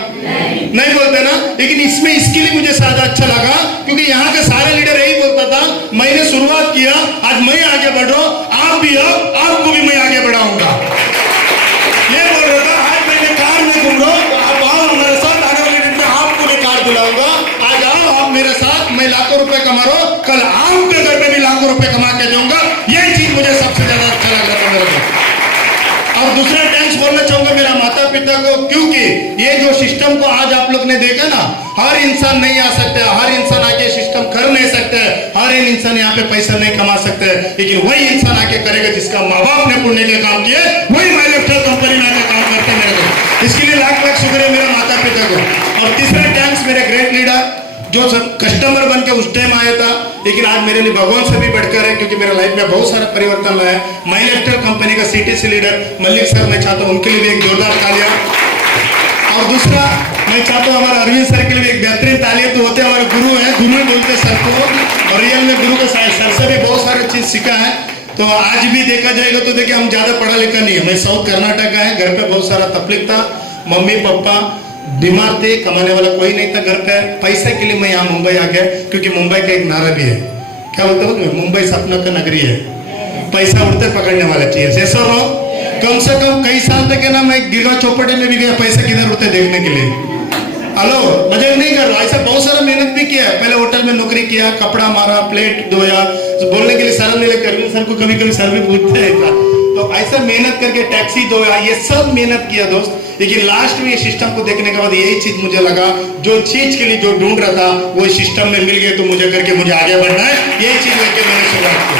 नहीं बोलते ना। लेकिन इसमें इसके लिए मुझे ज्यादा अच्छा लगा, क्योंकि यहाँ के सारे लीडर यही बोलता था, मैंने शुरुआत किया, आज मैं आगे बढ़ रहा हूँ, आप भी हो, आपको भी मैं आगे बढ़ाऊंगा। ये बोल रहा था। आज मैंने कार में घूम रहा हूँ, आप आओ हमारे साथ, आने वाले दिन में आपको भी कार दिलाऊंगा। आज आओ आप मेरे साथ, मैं लाखों रुपए कमा रहा हूँ, कल आपके घर पे भी लाखों रुपए कमा के दूंगा। यही चीज मुझे सबसे ज्यादा अच्छा लग रहा था मेरे को। और दूसरा थैंक्स बोलना चाहूंगा मेरा माता पिता को, क्योंकि ये जो सिस्टम को आज आप लोग ने देखा ना, हर इंसान नहीं आ सकता, हर इंसान आके सिस्टम कर नहीं सकता है, हर इंसान यहाँ पे पैसा नहीं कमा सकता है, लेकिन वही इंसान आके करेगा जिसका माँ बाप ने पुण्य के काम किए, वही माइलस्टोन कंपनी में आके काम करते हैं मेरे को। इसके लिए लाख लाख शुक्रिया मेरा माता पिता को। और तीसरा थैंक्स मेरे ग्रेट लीडर जो कस्टमर बन के उस टाइम आया था, लेकिन आज मेरे लिए भगवान से भी बढ़कर है, क्योंकि मेरा लाइफ में बहुत सारा परिवर्तन आया है। माइलस्टोन कंपनी का सीटीसी लीडर मल्लिक सर, मैं चाहता हूँ उनके लिए भी एक जोरदार तालियां। और दूसरा मैं चाहता हूँ हमारे अरविंद सर के लिए एक बेहतरीन तालियां। तो होते हमारे गुरु है, गुरु बोलते सर को, और रियल में गुरु के सर से भी बहुत सारी चीज सीखा है। तो आज भी देखा जाएगा तो देखिए हम ज्यादा पढ़ा लिखा नहीं है, मैं साउथ कर्नाटक का है, घर पे बहुत सारा तकलीफ था, मम्मी पापा बीमार थे, कमाने वाला कोई नहीं था घर पे। पैसे के लिए मैं यहाँ मुंबई आ गया, क्योंकि मुंबई का एक नारा भी है, क्या बोलते हो, मुंबई सपनों का नगरी है, पैसा उड़ते पकड़ने वाला चाहिए। ऐसा रहो, कम से कम कई साल तक है ना, मैं गिरवा चौपाटी में भी गया पैसा किधर उड़ते देखने के लिए। हेलो, मजाक नहीं कर रहा, ऐसा बहुत सारा मेहनत भी किया। पहले होटल में नौकरी किया, कपड़ा मारा, प्लेट धोया, बोलने के लिए शर्म नहीं लगती। अरविंद सर को कभी कभी सर भी पूछते हैं तो ऐसा मेहनत करके टैक्सी दो, ये सब मेहनत किया दोस्त, लेकिन लास्ट में ये सिस्टम को देखने के बाद यही चीज मुझे लगा, जो चीज के लिए जो ढूंढ रहा था वो सिस्टम में मिल गए, तो मुझे करके मुझे आगे बढ़ना है, यही चीज लेके मैंने शुरुआत की।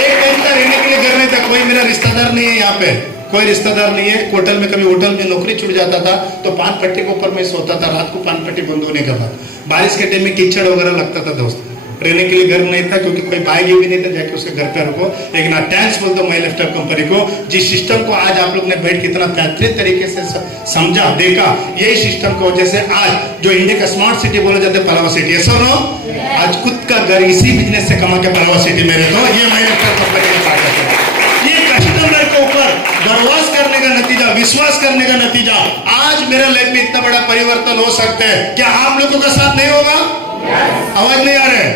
एक टाइम का रहने के लिए घर नहीं था, कोई मेरा रिश्तेदार नहीं है, यहाँ पे कोई रिश्तेदार नहीं है। होटल में, कभी होटल में नौकरी छूट जाता था तो पान पट्टी के ऊपर मैं सोता था, रात को पान पट्टी बंद होने के बाद। बारिश के टाइम में कीचड़ वगैरह लगता था दोस्त, रहने के लिए घर नहीं था, क्योंकि कोई बाइक भी नहीं था जाके उसके घर पे रुको। लेकिन थैंक्स बोलता हूँ माई लाइफस्टाइल कंपनी को, जिस सिस्टम को आज आप लोग ने बैठ के इतना बेहतरीन तरीके से समझा, देखा, यही सिस्टम की वजह से आज जो इंडिया का स्मार्ट सिटी बोला जाता है पलावा सिटी, ऐसा नो, आज खुद का घर इसी बिजनेस से कमा के पलावा सिटी में रहता हूँ। ये माई लाइफस्टाइल कंपनी की ताकत है, ये कस्टमर के ऊपर विश्वास करने का नतीजा, विश्वास करने का नतीजा आज मेरे लाइफ में इतना बड़ा परिवर्तन हो सकता है। क्या आप लोगों का साथ नहीं होगा? आवाज नहीं आ रहा है?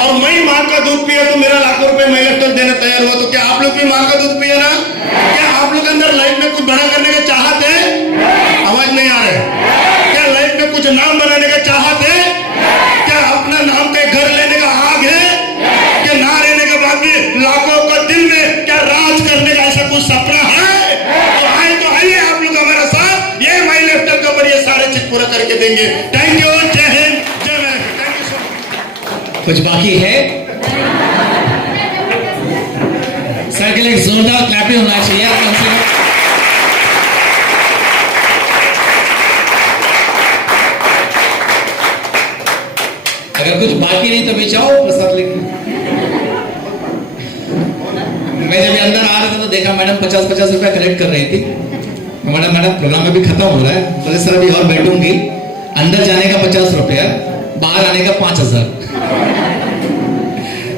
और मैं माँ का दूध पिया तो मेरा लाखों रुपए मैं लाइफ देने तैयार हुआ, तो क्या आप लोग भी माँ का दूध पिया ना? क्या आप लोग अंदर लाइफ में कुछ बड़ा करने का चाहत है? आवाज नहीं आ रहा है? क्या लाइफ में कुछ नाम बनाने का चाहत है? क्या अपना नाम का घर लेने का आग है? क्या ना रहने के बाद भी लाखों का दिल में क्या राज करने का ऐसा कुछ सपना है? तो आइए आप लोग हमारे साथ, ये माई लाइफस्टाइल कंपनी ये सारे चीज पूरा करके देंगे। थैंक यू, जय हिंद, जय Bharat, thank you so much. कुछ बाकी है? सर के लिए जोरदार क्लैपिंग होना चाहिए कम से कम। अगर कुछ बाकी नहीं तो भी जाओ प्रसाद लेके। मैं जब अंदर आ रहा था तो देखा मैडम 50-50 रुपया कलेक्ट कर रही थी। मैडम प्रोग्राम अभी खत्म हो रहा है, बोले सर अभी और बैठूंगी, अंदर जाने का 50 रुपया, बाहर आने का 5000।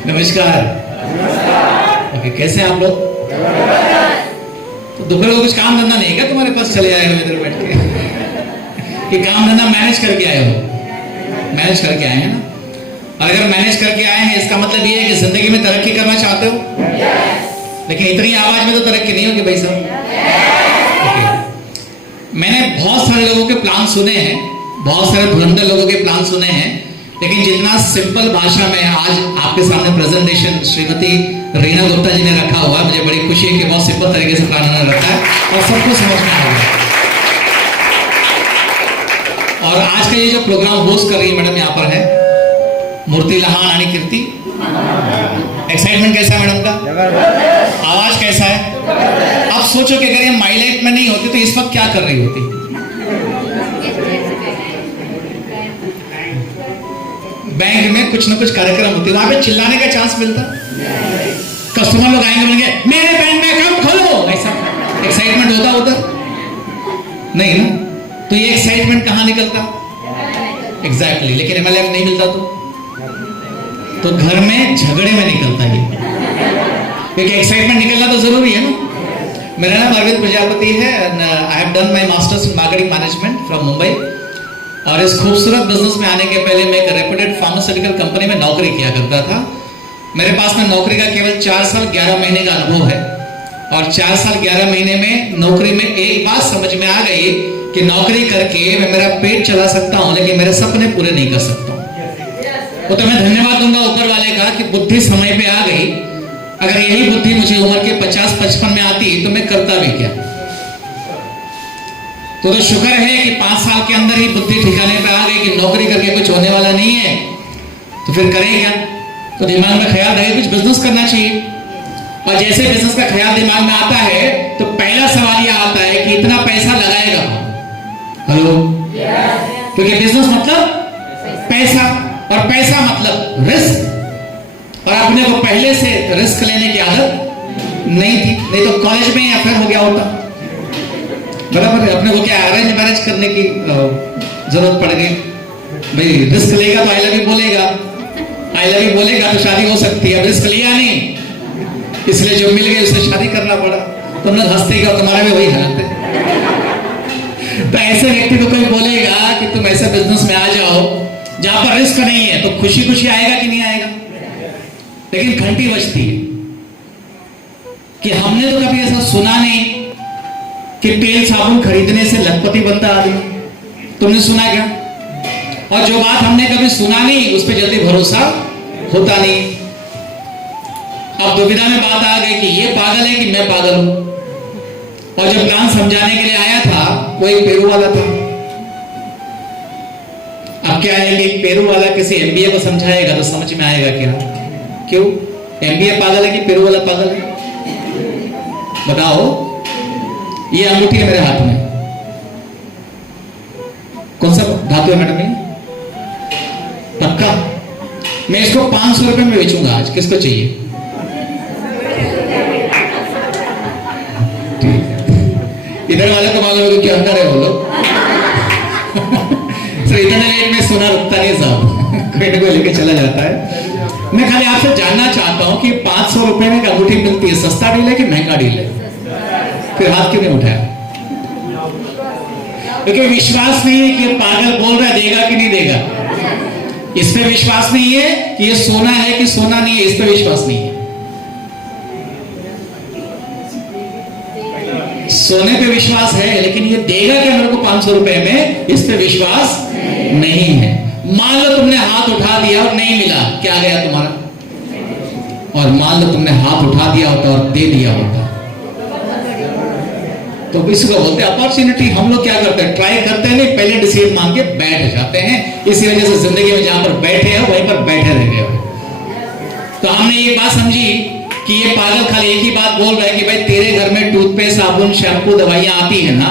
नमस्कार। ओके, कैसे हैं आप लोग? तो दोपहर को कुछ काम धंधा नहीं है क्या तुम्हारे पास? चले आए हो इधर बैठ के कि काम धंधा मैनेज करके आए हो? मैनेज करके आए हैं ना? और अगर मैनेज करके आए हैं इसका मतलब ये है कि जिंदगी में तरक्की करना चाहते हो। लेकिन इतनी आवाज में तो तरक्की नहीं होगी भाई साहब। मैंने बहुत सारे लोगों के प्लान सुने हैं, बहुत सारे धुरंधर लोगों के प्लान सुने हैं, लेकिन जितना सिंपल भाषा में आज आपके सामने प्रेजेंटेशन श्रीमती रीना गुप्ता जी ने रखा हुआ, मुझे बड़ी खुशी है कि बहुत सिंपल तरीके से प्लान उन्होंने रखा है और सबको समझ में आ रहा है। और आज का ये जो प्रोग्राम होस्ट कर रही है मैडम यहाँ पर है मूर्ति लहान आणि कीर्ति। एक्साइटमेंट कैसा है मैडम का? आवाज कैसा है? आप सोचो कि अगर ये माई लाइफ में नहीं होती तो इस वक्त क्या कर रही होती? बैंक में कुछ ना कुछ कार्यक्रम होती, वहां पे चिल्लाने का चांस मिलता, कस्टमर लोग आएंगे बोलेंगे मेरे बैंक में अकाउंट खोलो, ऐसा एक्साइटमेंट होता उधर नहीं ना? तो ये एक्साइटमेंट कहां निकलता? एग्जैक्टली। लेकिन एमएलए नहीं मिलता तो घर में झगड़े में निकलता है, क्योंकि एक्साइटमेंट निकलना तो जरूरी है ना। मेरा नाम अरविंद प्रजापति है, I have done my masters in marketing management from Mumbai. और इस खूबसूरत बिजनेस में आने के पहले मैं एक रेप्यूटेड फार्मास्यूटिकल कंपनी में नौकरी किया करता था। मेरे पास में नौकरी का केवल 4 साल 11 महीने का अनुभव है, और 4 साल 11 महीने में नौकरी में एक बात समझ में आ गई कि नौकरी करके मैं मेरा पेट चला सकता हूं, लेकिन मेरे सपने पूरे नहीं कर सकता हूं। तो मैं धन्यवाद दूंगा ऊपर वाले का कि बुद्धि समय पे आ गई। अगर यही बुद्धि मुझे उम्र के 50-55 में आती तो मैं करता भी क्या? तो शुक्र है कि 5 साल के अंदर ही बुद्धि ठिकाने पे आ गई कि नौकरी करके कुछ होने वाला नहीं है, तो फिर करें क्या? तो दिमाग में ख्याल रहे कुछ बिजनेस करना चाहिए। और जैसे बिजनेस का ख्याल दिमाग में आता है तो पहला सवाल यह आता है कि इतना पैसा लगाएगा? हेलो, क्योंकि बिजनेस मतलब पैसा, और पैसा मतलब रिस्क, और अपने को पहले से रिस्क लेने की आदत नहीं थी, नहीं तो कॉलेज में अफेयर हो गया होता। बराबर है, अपने को क्या अरेंज मैरिज करने की जरूरत पड़ गई? भाई रिस्क लेगा तो आई लव यू बोलेगा, आई लव यू बोलेगा तो शादी हो सकती है। अब रिस्क लिया नहीं, इसलिए जो मिल गई उससे शादी करना पड़ा। तुम लोग हंसते हो, तुम्हारा भी वही हालत है। तो ऐसे व्यक्ति को कोई बोलेगा कि तुम ऐसे बिजनेस में आ जाओ जहां पर रिस्क नहीं है, तो खुशी खुशी आएगा कि नहीं आएगा? लेकिन घंटी बजती है कि हमने तो कभी ऐसा सुना नहीं कि तेल साबुन खरीदने से लखपति बनता आदमी। तुमने सुना क्या? और जो बात हमने कभी सुना नहीं उस पर जल्दी भरोसा होता नहीं। अब दुविधा में बात आ गई कि ये पागल है कि मैं पागल हूं। और जब प्लान समझाने के लिए आया था वो एक पेरू वाला था। अब क्या है कि एक पेरू वाला किसी एमबीए को समझाएगा तो समझ में आएगा क्या? क्यों? एमबीए पागल है कि पेरू वाला पागल है? बताओ। ये अंगूठी है मेरे हाथ में, कौन सा धातु है मैडम? पक्का मैं इसको 500 रुपए में बेचूंगा आज। किसको चाहिए? ठीक है, इधर वाले को मालूम है कि अंदर है वो लोग। सर इतना लेट में सोना रुकता नहीं साहब, कोई ना कोई लेके चला जाता है। मैं खाली आपसे जानना चाहता हूं कि 500 रुपए में अंगूठी मिलती है, सस्ता डील है कि महंगा डील है? फिर हाथ क्यों नहीं उठाया? क्योंकि विश्वास नहीं है कि ये पागल बोल रहा है देगा कि नहीं देगा। इस पे विश्वास नहीं है कि ये सोना है कि सोना नहीं है, इस पे विश्वास नहीं है। सोने पे विश्वास है लेकिन ये देगा क्या मेरे को 500 रुपए में, इस पे विश्वास नहीं है। मान लो तुमने हाथ उठा दिया और नहीं मिला, क्या गया तुम्हारा? और मान लो तुमने हाथ उठा दिया होता और दे दिया होता, तो इसको बोलते हैं अपॉर्चुनिटी। हम लोग क्या करते हैं? ट्राई करते हैं नहीं, पहले डिसीजन मान के बैठ जाते हैं। इसी वजह से जिंदगी में जहां पर बैठे हैं वहीं पर बैठे रह गए। तो हमने ये बात समझी कि ये पागल खाली एक ही बात बोल रहा है कि भाई तेरे घर में टूथपेस्ट, साबुन, शैम्पू, दवाइयां आती है ना?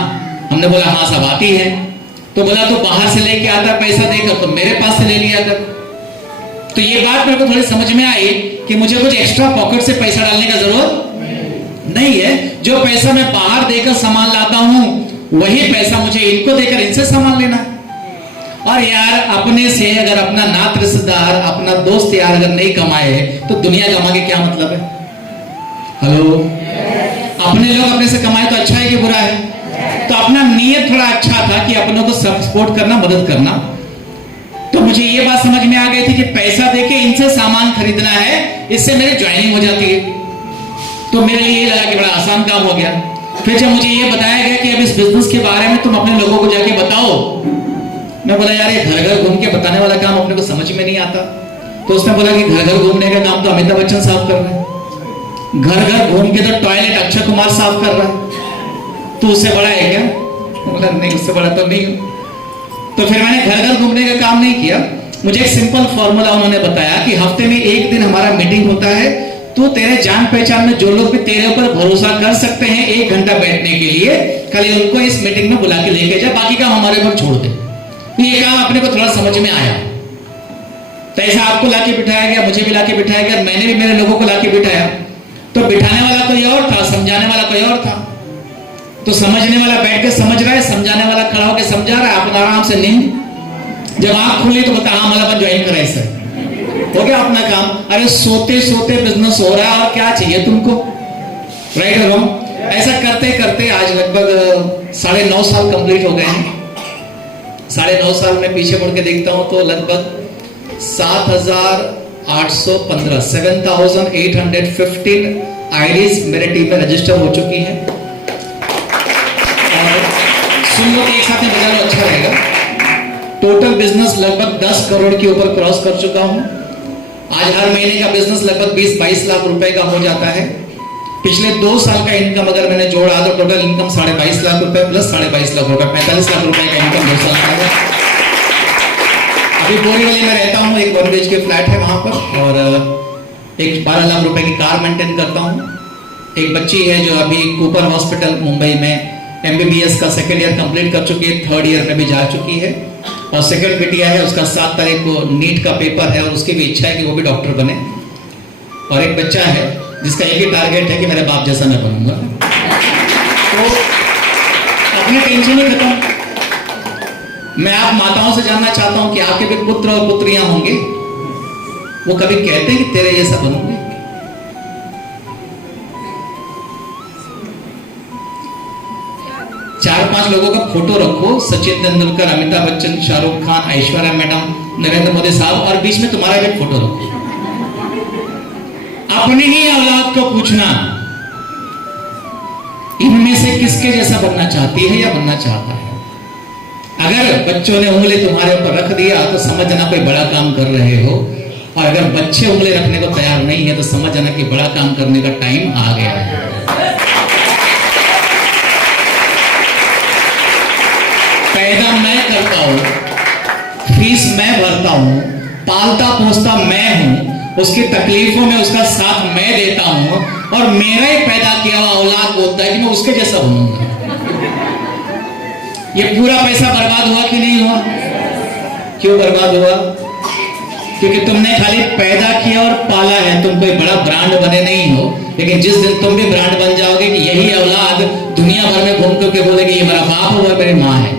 हमने बोला हाँ सब आती है। तो बोला तो बाहर से लेके आता पैसा देकर, तो मेरे पास से ले लिया कर। तो ये बात मेरे को थोड़ी समझ में आई कि मुझे कुछ एक्स्ट्रा पॉकेट से पैसा डालने का जरूरत नहीं है। जो पैसा मैं बाहर देकर सामान लाता हूं वही पैसा मुझे इनको देकर इनसे सामान लेना है। और यार अपने से अगर अपना नात रिश्तेदार, अपना दोस्त यार अगर नहीं कमाए तो दुनिया कमा के क्या मतलब है? हेलो, अपने लोग अपने से कमाए तो अच्छा है कि बुरा है? तो अपना नीयत थोड़ा अच्छा था कि अपनों को सपोर्ट करना, मदद करना। तो मुझे ये बात समझ में आ गई थी कि पैसा देके इनसे सामान खरीदना है, इससे मेरी ज्वाइनिंग हो जाती है। तो मेरे लिए ये लगा कि बड़ा आसान काम हो गया। फिर जब मुझे ये बताया गया कि अब इस बिजनेस के बारे में तुम अपने लोगों को जाके बताओ, मैं बोला यार ये घर घर घूम के बताने वाला काम अपने को समझ में नहीं आता। तो उसने बोला कि घर घर घूमने का काम तो अमिताभ बच्चन साहब कर रहे हैं, घर घर घूम के तो टॉयलेट अक्षय कुमार साहब कर रहा है, तो उससे बड़ा है क्या? बोला नहीं, उससे बड़ा तो नहीं। तो फिर मैंने घर घर घूमने का काम नहीं किया। मुझे एक सिंपल फॉर्मूला उन्होंने बताया कि हफ्ते में एक दिन हमारा मीटिंग होता है, तो तेरे जान पहचान में जो लोग भी तेरे ऊपर भरोसा कर सकते हैं 1 घंटा बैठने के लिए, खाली उनको इस मीटिंग में बुला के लेके जा, बाकी काम हमारे ऊपर छोड़ दे। ये काम अपने को थोड़ा समझ में आया। तो ऐसा आपको लाके बिठाया गया, मुझे भी लाके बिठाया गया, मैंने भी मेरे लोगों को लाके बिठाया। तो बिठाने वाला कोई और था, समझाने वाला कोई और था। तो समझने वाला बैठ के समझ रहा है, समझाने वाला खड़ा होकर समझा रहा है। अपना आराम से नींद जब आंख खुली तो बता हाँ मतलब ज्वाइन करा, ऐसा हो गया अपना काम। अरे सोते सोते बिजनेस हो रहा है और क्या चाहिए तुमको? राइट और रॉन्ग? ऐसा करते करते आज लगभग 9.5 साल कंप्लीट हो गए हैं। 9.5 साल में पीछे मुड़ के देखता हूं तो लगभग 7,815 आईडीज मेरे टीम में रजिस्टर हो चुकी हैं। और सुन लो एक साथ में बजा लो, अच्छा रहेगा। टोटल बिजनेस लगभग 10 करोड़ के ऊपर क्रॉस कर चुका हूं। आज हर महीने का बिजनेस लगभग 20-22 लाख रुपए का हो जाता है। पिछले 2 साल का इनकम अगर मैंने जोड़ा तो टोटल इनकम 22.5 लाख रुपए प्लस 22.5 लाख रुपए, 45 लाख रुपए का इनकम 2 साल का है। अभी बोरीवली में रहता हूँ, एक 1 BHK फ्लैट है वहां पर, और एक 12 लाख रुपए की कार मेंटेन करता हूँ। एक बच्ची है जो अभी कूपर हॉस्पिटल मुंबई में MBBS का 2nd ईयर कंप्लीट कर चुकी है, 3rd ईयर में भी जा चुकी है। और 2nd बिटिया है, उसका 7 तारीख को नीट का पेपर है और उसकी भी इच्छा है कि वो भी डॉक्टर बने। और एक बच्चा है जिसका एक ही टारगेट है कि मेरे बाप जैसा मैं बनूंगा। तो अपनी टेंशन ही खत्म। मैं आप माताओं से जानना चाहता हूं कि आपके भी पुत्र और पुत्रियां होंगे, वो कभी कहते हैं कि तेरे जैसा बनूंगे? 4-5 लोगों का फोटो रखो, सचिन तेंदुलकर, अमिताभ बच्चन, शाहरुख खान, ऐश्वर्या मैडम, नरेंद्र मोदी साहब, और बीच में तुम्हारा भी फोटो रखो। अपनी ही औलाद को पूछना इनमें से किसके जैसा बनना चाहती है या बनना चाहता है। अगर बच्चों ने उंगली तुम्हारे ऊपर रख दिया तो समझना कोई बड़ा काम कर रहे हो, और अगर बच्चे उंगली रखने को तैयार नहीं है तो समझ जाना कि बड़ा काम करने का टाइम आ गया है। पैदा मैं करता हूं, फीस मैं भरता हूं, पालता पोसता मैं हूं, उसकी तकलीफों में उसका साथ मैं देता हूं, और मेरा ही पैदा किया हुआ औलाद बोलता है कि मैं उसके जैसा बनूंगा। ये पूरा पैसा बर्बाद हुआ कि नहीं हुआ? क्यों बर्बाद हुआ? क्योंकि तुमने खाली पैदा किया और पाला है, तुम कोई बड़ा ब्रांड बने नहीं हो। लेकिन जिस दिन तुम भी ब्रांड बन जाओगे कि यही औलाद दुनिया भर में घूम करके बोलेगी ये मेरा बाप है, वो मेरी माँ है,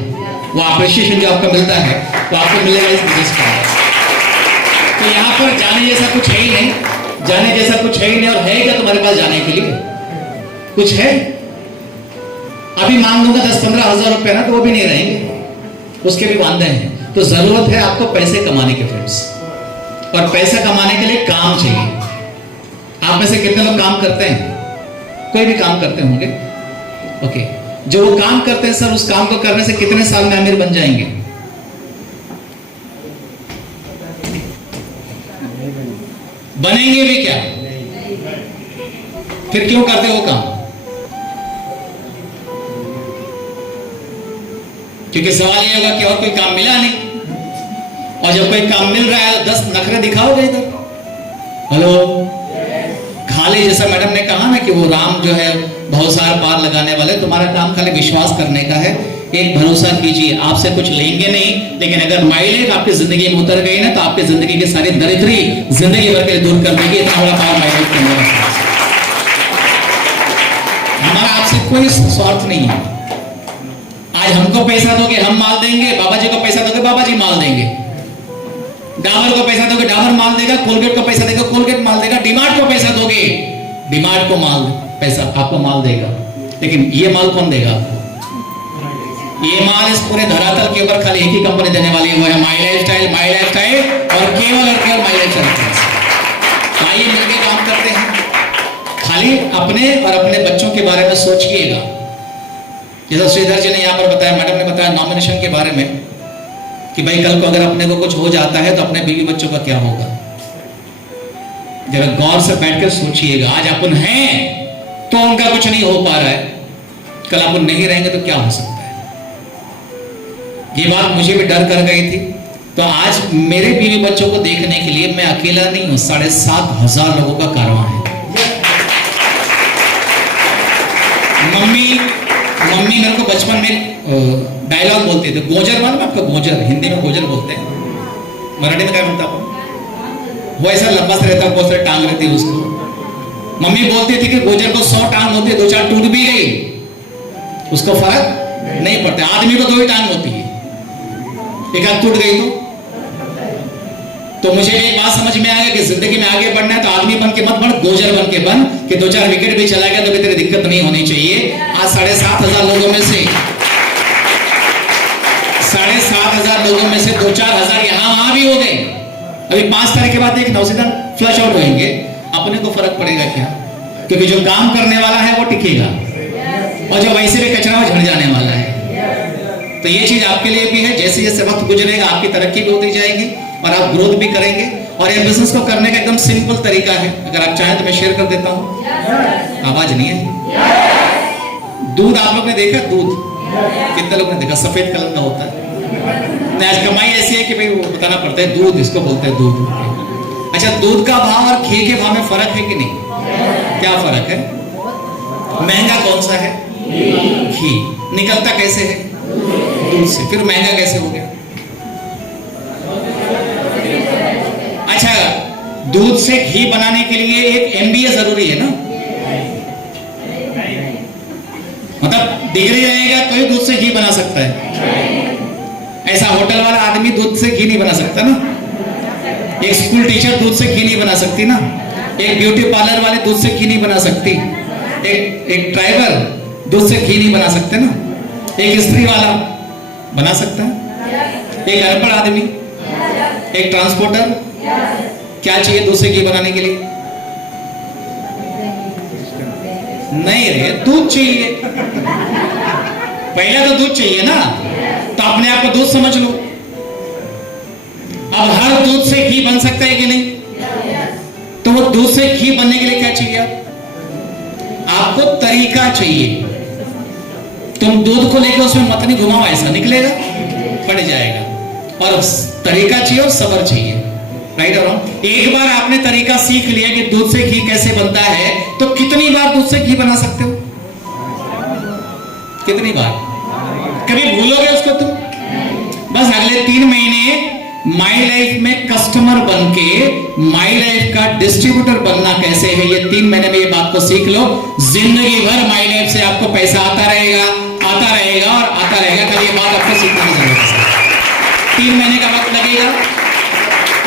वो अप्रिशिएशन जो आपको मिलता है तो आपको मिलेगा इस बिजनेस का। तो यहाँ पर जाने जैसा कुछ है ही नहीं, जाने जैसा कुछ है ही नहीं। और है क्या तुम्हारे पास जाने के लिए? कुछ है? अभी मांग दूंगा 10-15 हजार रुपए ना, तो वो भी नहीं रहेंगे, उसके भी वादे हैं। तो जरूरत है आपको पैसे कमाने के फ्रेंड्स, और पैसा कमाने के लिए काम चाहिए। आप में से कितने लोग काम करते हैं? कोई भी काम करते होंगे, ओके। जो वो काम करते हैं सर, उस काम को करने से कितने साल में अमीर बन जाएंगे? बनेंगे भी क्या? फिर क्यों करते हो काम? क्योंकि सवाल ये होगा कि और कोई काम मिला नहीं, और जब कोई काम मिल रहा है तो 10 नखरे दिखाओगे इधर। हेलो, खाली जैसा मैडम ने कहा ना कि वो राम जो है भवसार पार लगाने वाले, तुम्हारा काम खाली विश्वास करने का है। एक भरोसा कीजिए, आपसे कुछ लेंगे नहीं, लेकिन अगर माइलेज आपकी जिंदगी में उतर गई ना तो आपकी जिंदगी की सारी दरिद्री जिंदगी भर के दूर कर देगी। इतना बड़ा पावर माइलेज करने वाला। हमारा आपसे कोई स्वार्थ नहीं है। आज हमको पैसा दोगे हम माल देंगे, बाबा जी को पैसा दोगे बाबा जी माल देंगे, डाबर को पैसा दोगे डाबर माल देगा, कोलगेट को पैसा देगा कोलगेट माल देगा, डीमार्ट को पैसा दोगे डीमार्ट को माल पैसा आपको माल देगा। लेकिन ये माल कौन देगा आपको? ये माल इस पूरे धरातल के ऊपर खाली एक ही कंपनी देने वाली है, वो है माई लाइफस्टाइल और केवल माई लाइफस्टाइल। आइए मिलकर काम करते हैं। खाली अपने और अपने बच्चों के बारे में सोचिएगा। जैसा श्रीधर जी ने यहाँ पर बताया, मैडम ने बताया नॉमिनेशन के बारे में कि भाई कल को अगर अपने को कुछ हो जाता है तो अपने बीवी बच्चों का क्या होगा। जरा गौर से बैठकर सोचिएगा। आज अपन हैं तो उनका कुछ नहीं हो पा रहा है, कल अपन नहीं रहेंगे तो क्या हो सकता है। ये बात मुझे भी डर कर गई थी। तो आज मेरे बीवी बच्चों को देखने के लिए मैं अकेला नहीं हूं, 7,500 लोगों का कारवां है। मम्मी मेरे को बचपन में डायलॉग बोलते थे, गोजर मालूम आपको? गोजर, हिंदी में गोजर बोलते हैं, मराठी में क्या बोलता आपको? वो ऐसा लंबा सा रहता, बहुत सारी टांग रहती है उसको। मम्मी बोलती थी कि गोजर को 100 टांग होती है, 2-4 टूट भी गई उसको फर्क नहीं पड़ता। आदमी को 2 ही टांग होती है, एक हाथ टूट गई तो मुझे एक बात समझ में आ गया कि जिंदगी में आगे बढ़ना है तो आदमी बन के मत बढ़, गोजर बन के बन कि 2-4 विकेट भी चला गया तो भी तेरी दिक्कत नहीं होनी चाहिए। आज 7,500 लोगों में से 2-4 हजार यहाँ वहां भी हो गए। अभी 5 तारीख के बाद देखना उसी दिन फ्लश आउट होंगे। अपने को फर्क पड़ेगा क्या? क्योंकि जो काम करने वाला है वो टिकेगा, और जो वैसे भी कचरा वो झड़ जाने वाला है। तो ये चीज आपके लिए भी है। जैसे जैसे वक्त गुजरेगा आपकी तरक्की भी होती जाएगी और आप ग्रोथ भी करेंगे। और ये बिजनेस को करने का एकदम सिंपल तरीका है, अगर आप चाहें तो मैं शेयर कर देता हूँ। आवाज नहीं है? दूध आप लोग ने देखा? दूध कितने लोग ने देखा? सफेद कलर का होता है। आज कमाई ऐसी है कि भाई वो बताना पड़ता है, दूध इसको बोलते हैं दूध। अच्छा, दूध का भाव और घी के भाव में फर्क है कि नहीं? क्या फर्क है? महंगा कौन सा है? घी। निकलता कैसे है? दूध से। फिर महंगा कैसे हो गया? अच्छा, दूध से घी बनाने के लिए एक MBA जरूरी है ना, मतलब डिग्री रहेगा तो ही दूध से घी बना सकता है। ऐसा होटल वाला आदमी दूध से घी नहीं बना सकता ना, एक स्कूल टीचर दूध से घी नहीं बना सकती ना, एक ब्यूटी पार्लर वाले दूध से घी नहीं बना सकती, एक ड्राइवर दूध से घी नहीं बना सकते ना, एक स्त्री वाला बना सकता है, एक अनपढ़ आदमी, एक ट्रांसपोर्टर। क्या चाहिए दूध से घी बनाने के लिए? नहीं रे, दूध चाहिए। पहले तो दूध चाहिए ना, तो अपने आप को दूध समझ लो। अब हर दूध से घी बन सकता है कि नहीं? से घी बनने के लिए क्या चाहिए? आपको तरीका चाहिए। तुम दूध को लेकर उसमें मतनी घुमाओ, ऐसा निकलेगा, पड़ जाएगा। और तरीका चाहिए और सब्र चाहिए, राइट और रॉन्ग। एक बार आपने तरीका सीख लिया कि दूध से घी कैसे बनता है, तो कितनी बार दूध से घी बना सकते हो? कितनी बार? कभी भूलोगे उसको तुम? बस अगले 3 महीने माई लाइफ में कस्टमर बन के माई लाइफ का डिस्ट्रीब्यूटर बनना कैसे है, ये 3 महीने में ये बात को सीख लो। जिंदगी भर माई लाइफ से आपको पैसा आता रहेगा और आता रहेगा। कल ये बात आपको सीखने की जरूरत है। 3 महीने का वक्त लगेगा,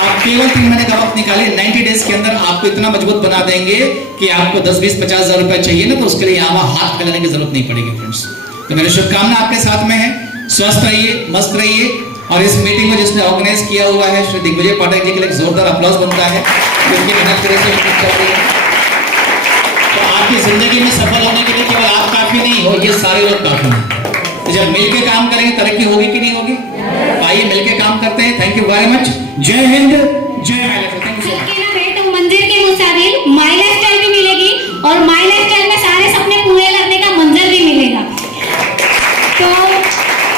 आप केवल 3 महीने का वक्त निकालिए। 90 डेज के अंदर आपको इतना मजबूत बना देंगे कि आपको 10, 20, 50 हजार रुपए चाहिए ना, तो उसके लिए यहाँ हाथ फैलाने की जरूरत नहीं पड़ेगी फ्रेंड्स। तो मेरी शुभकामना आपके साथ में है। स्वस्थ रहिए, मस्त रहिए। और इस मीटिंग को जिसने ऑर्गेनाइज किया हुआ है श्री दिग्विजय पाठक जी के लिए एक जोरदार अप्लॉज बनता है, उनकी मेहनत करे से चल रही है। तो आपकी जिंदगी में सफल होने के लिए केवल आप काफी नहीं हो, ये सारे लोग काफी हैं। तो जब मिलके काम करेंगे तरक्की होगी कि नहीं होगी? आइए मिलके काम करते हैं। Thank you very much. जय हिंद, जय my life. Thank you so much. तो मंदिर के मुताबिक माई लाइफ स्टाइल भी मिलेगी और माई लाइफ स्टाइल में सारे सपने पूरे करने का मंजर भी मिलेगा। तो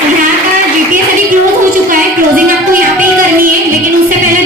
यहाँ का GTS अभी क्लोज हो चुका है, क्लोजिंग आपको यहाँ पे ही करनी है, लेकिन उससे पहले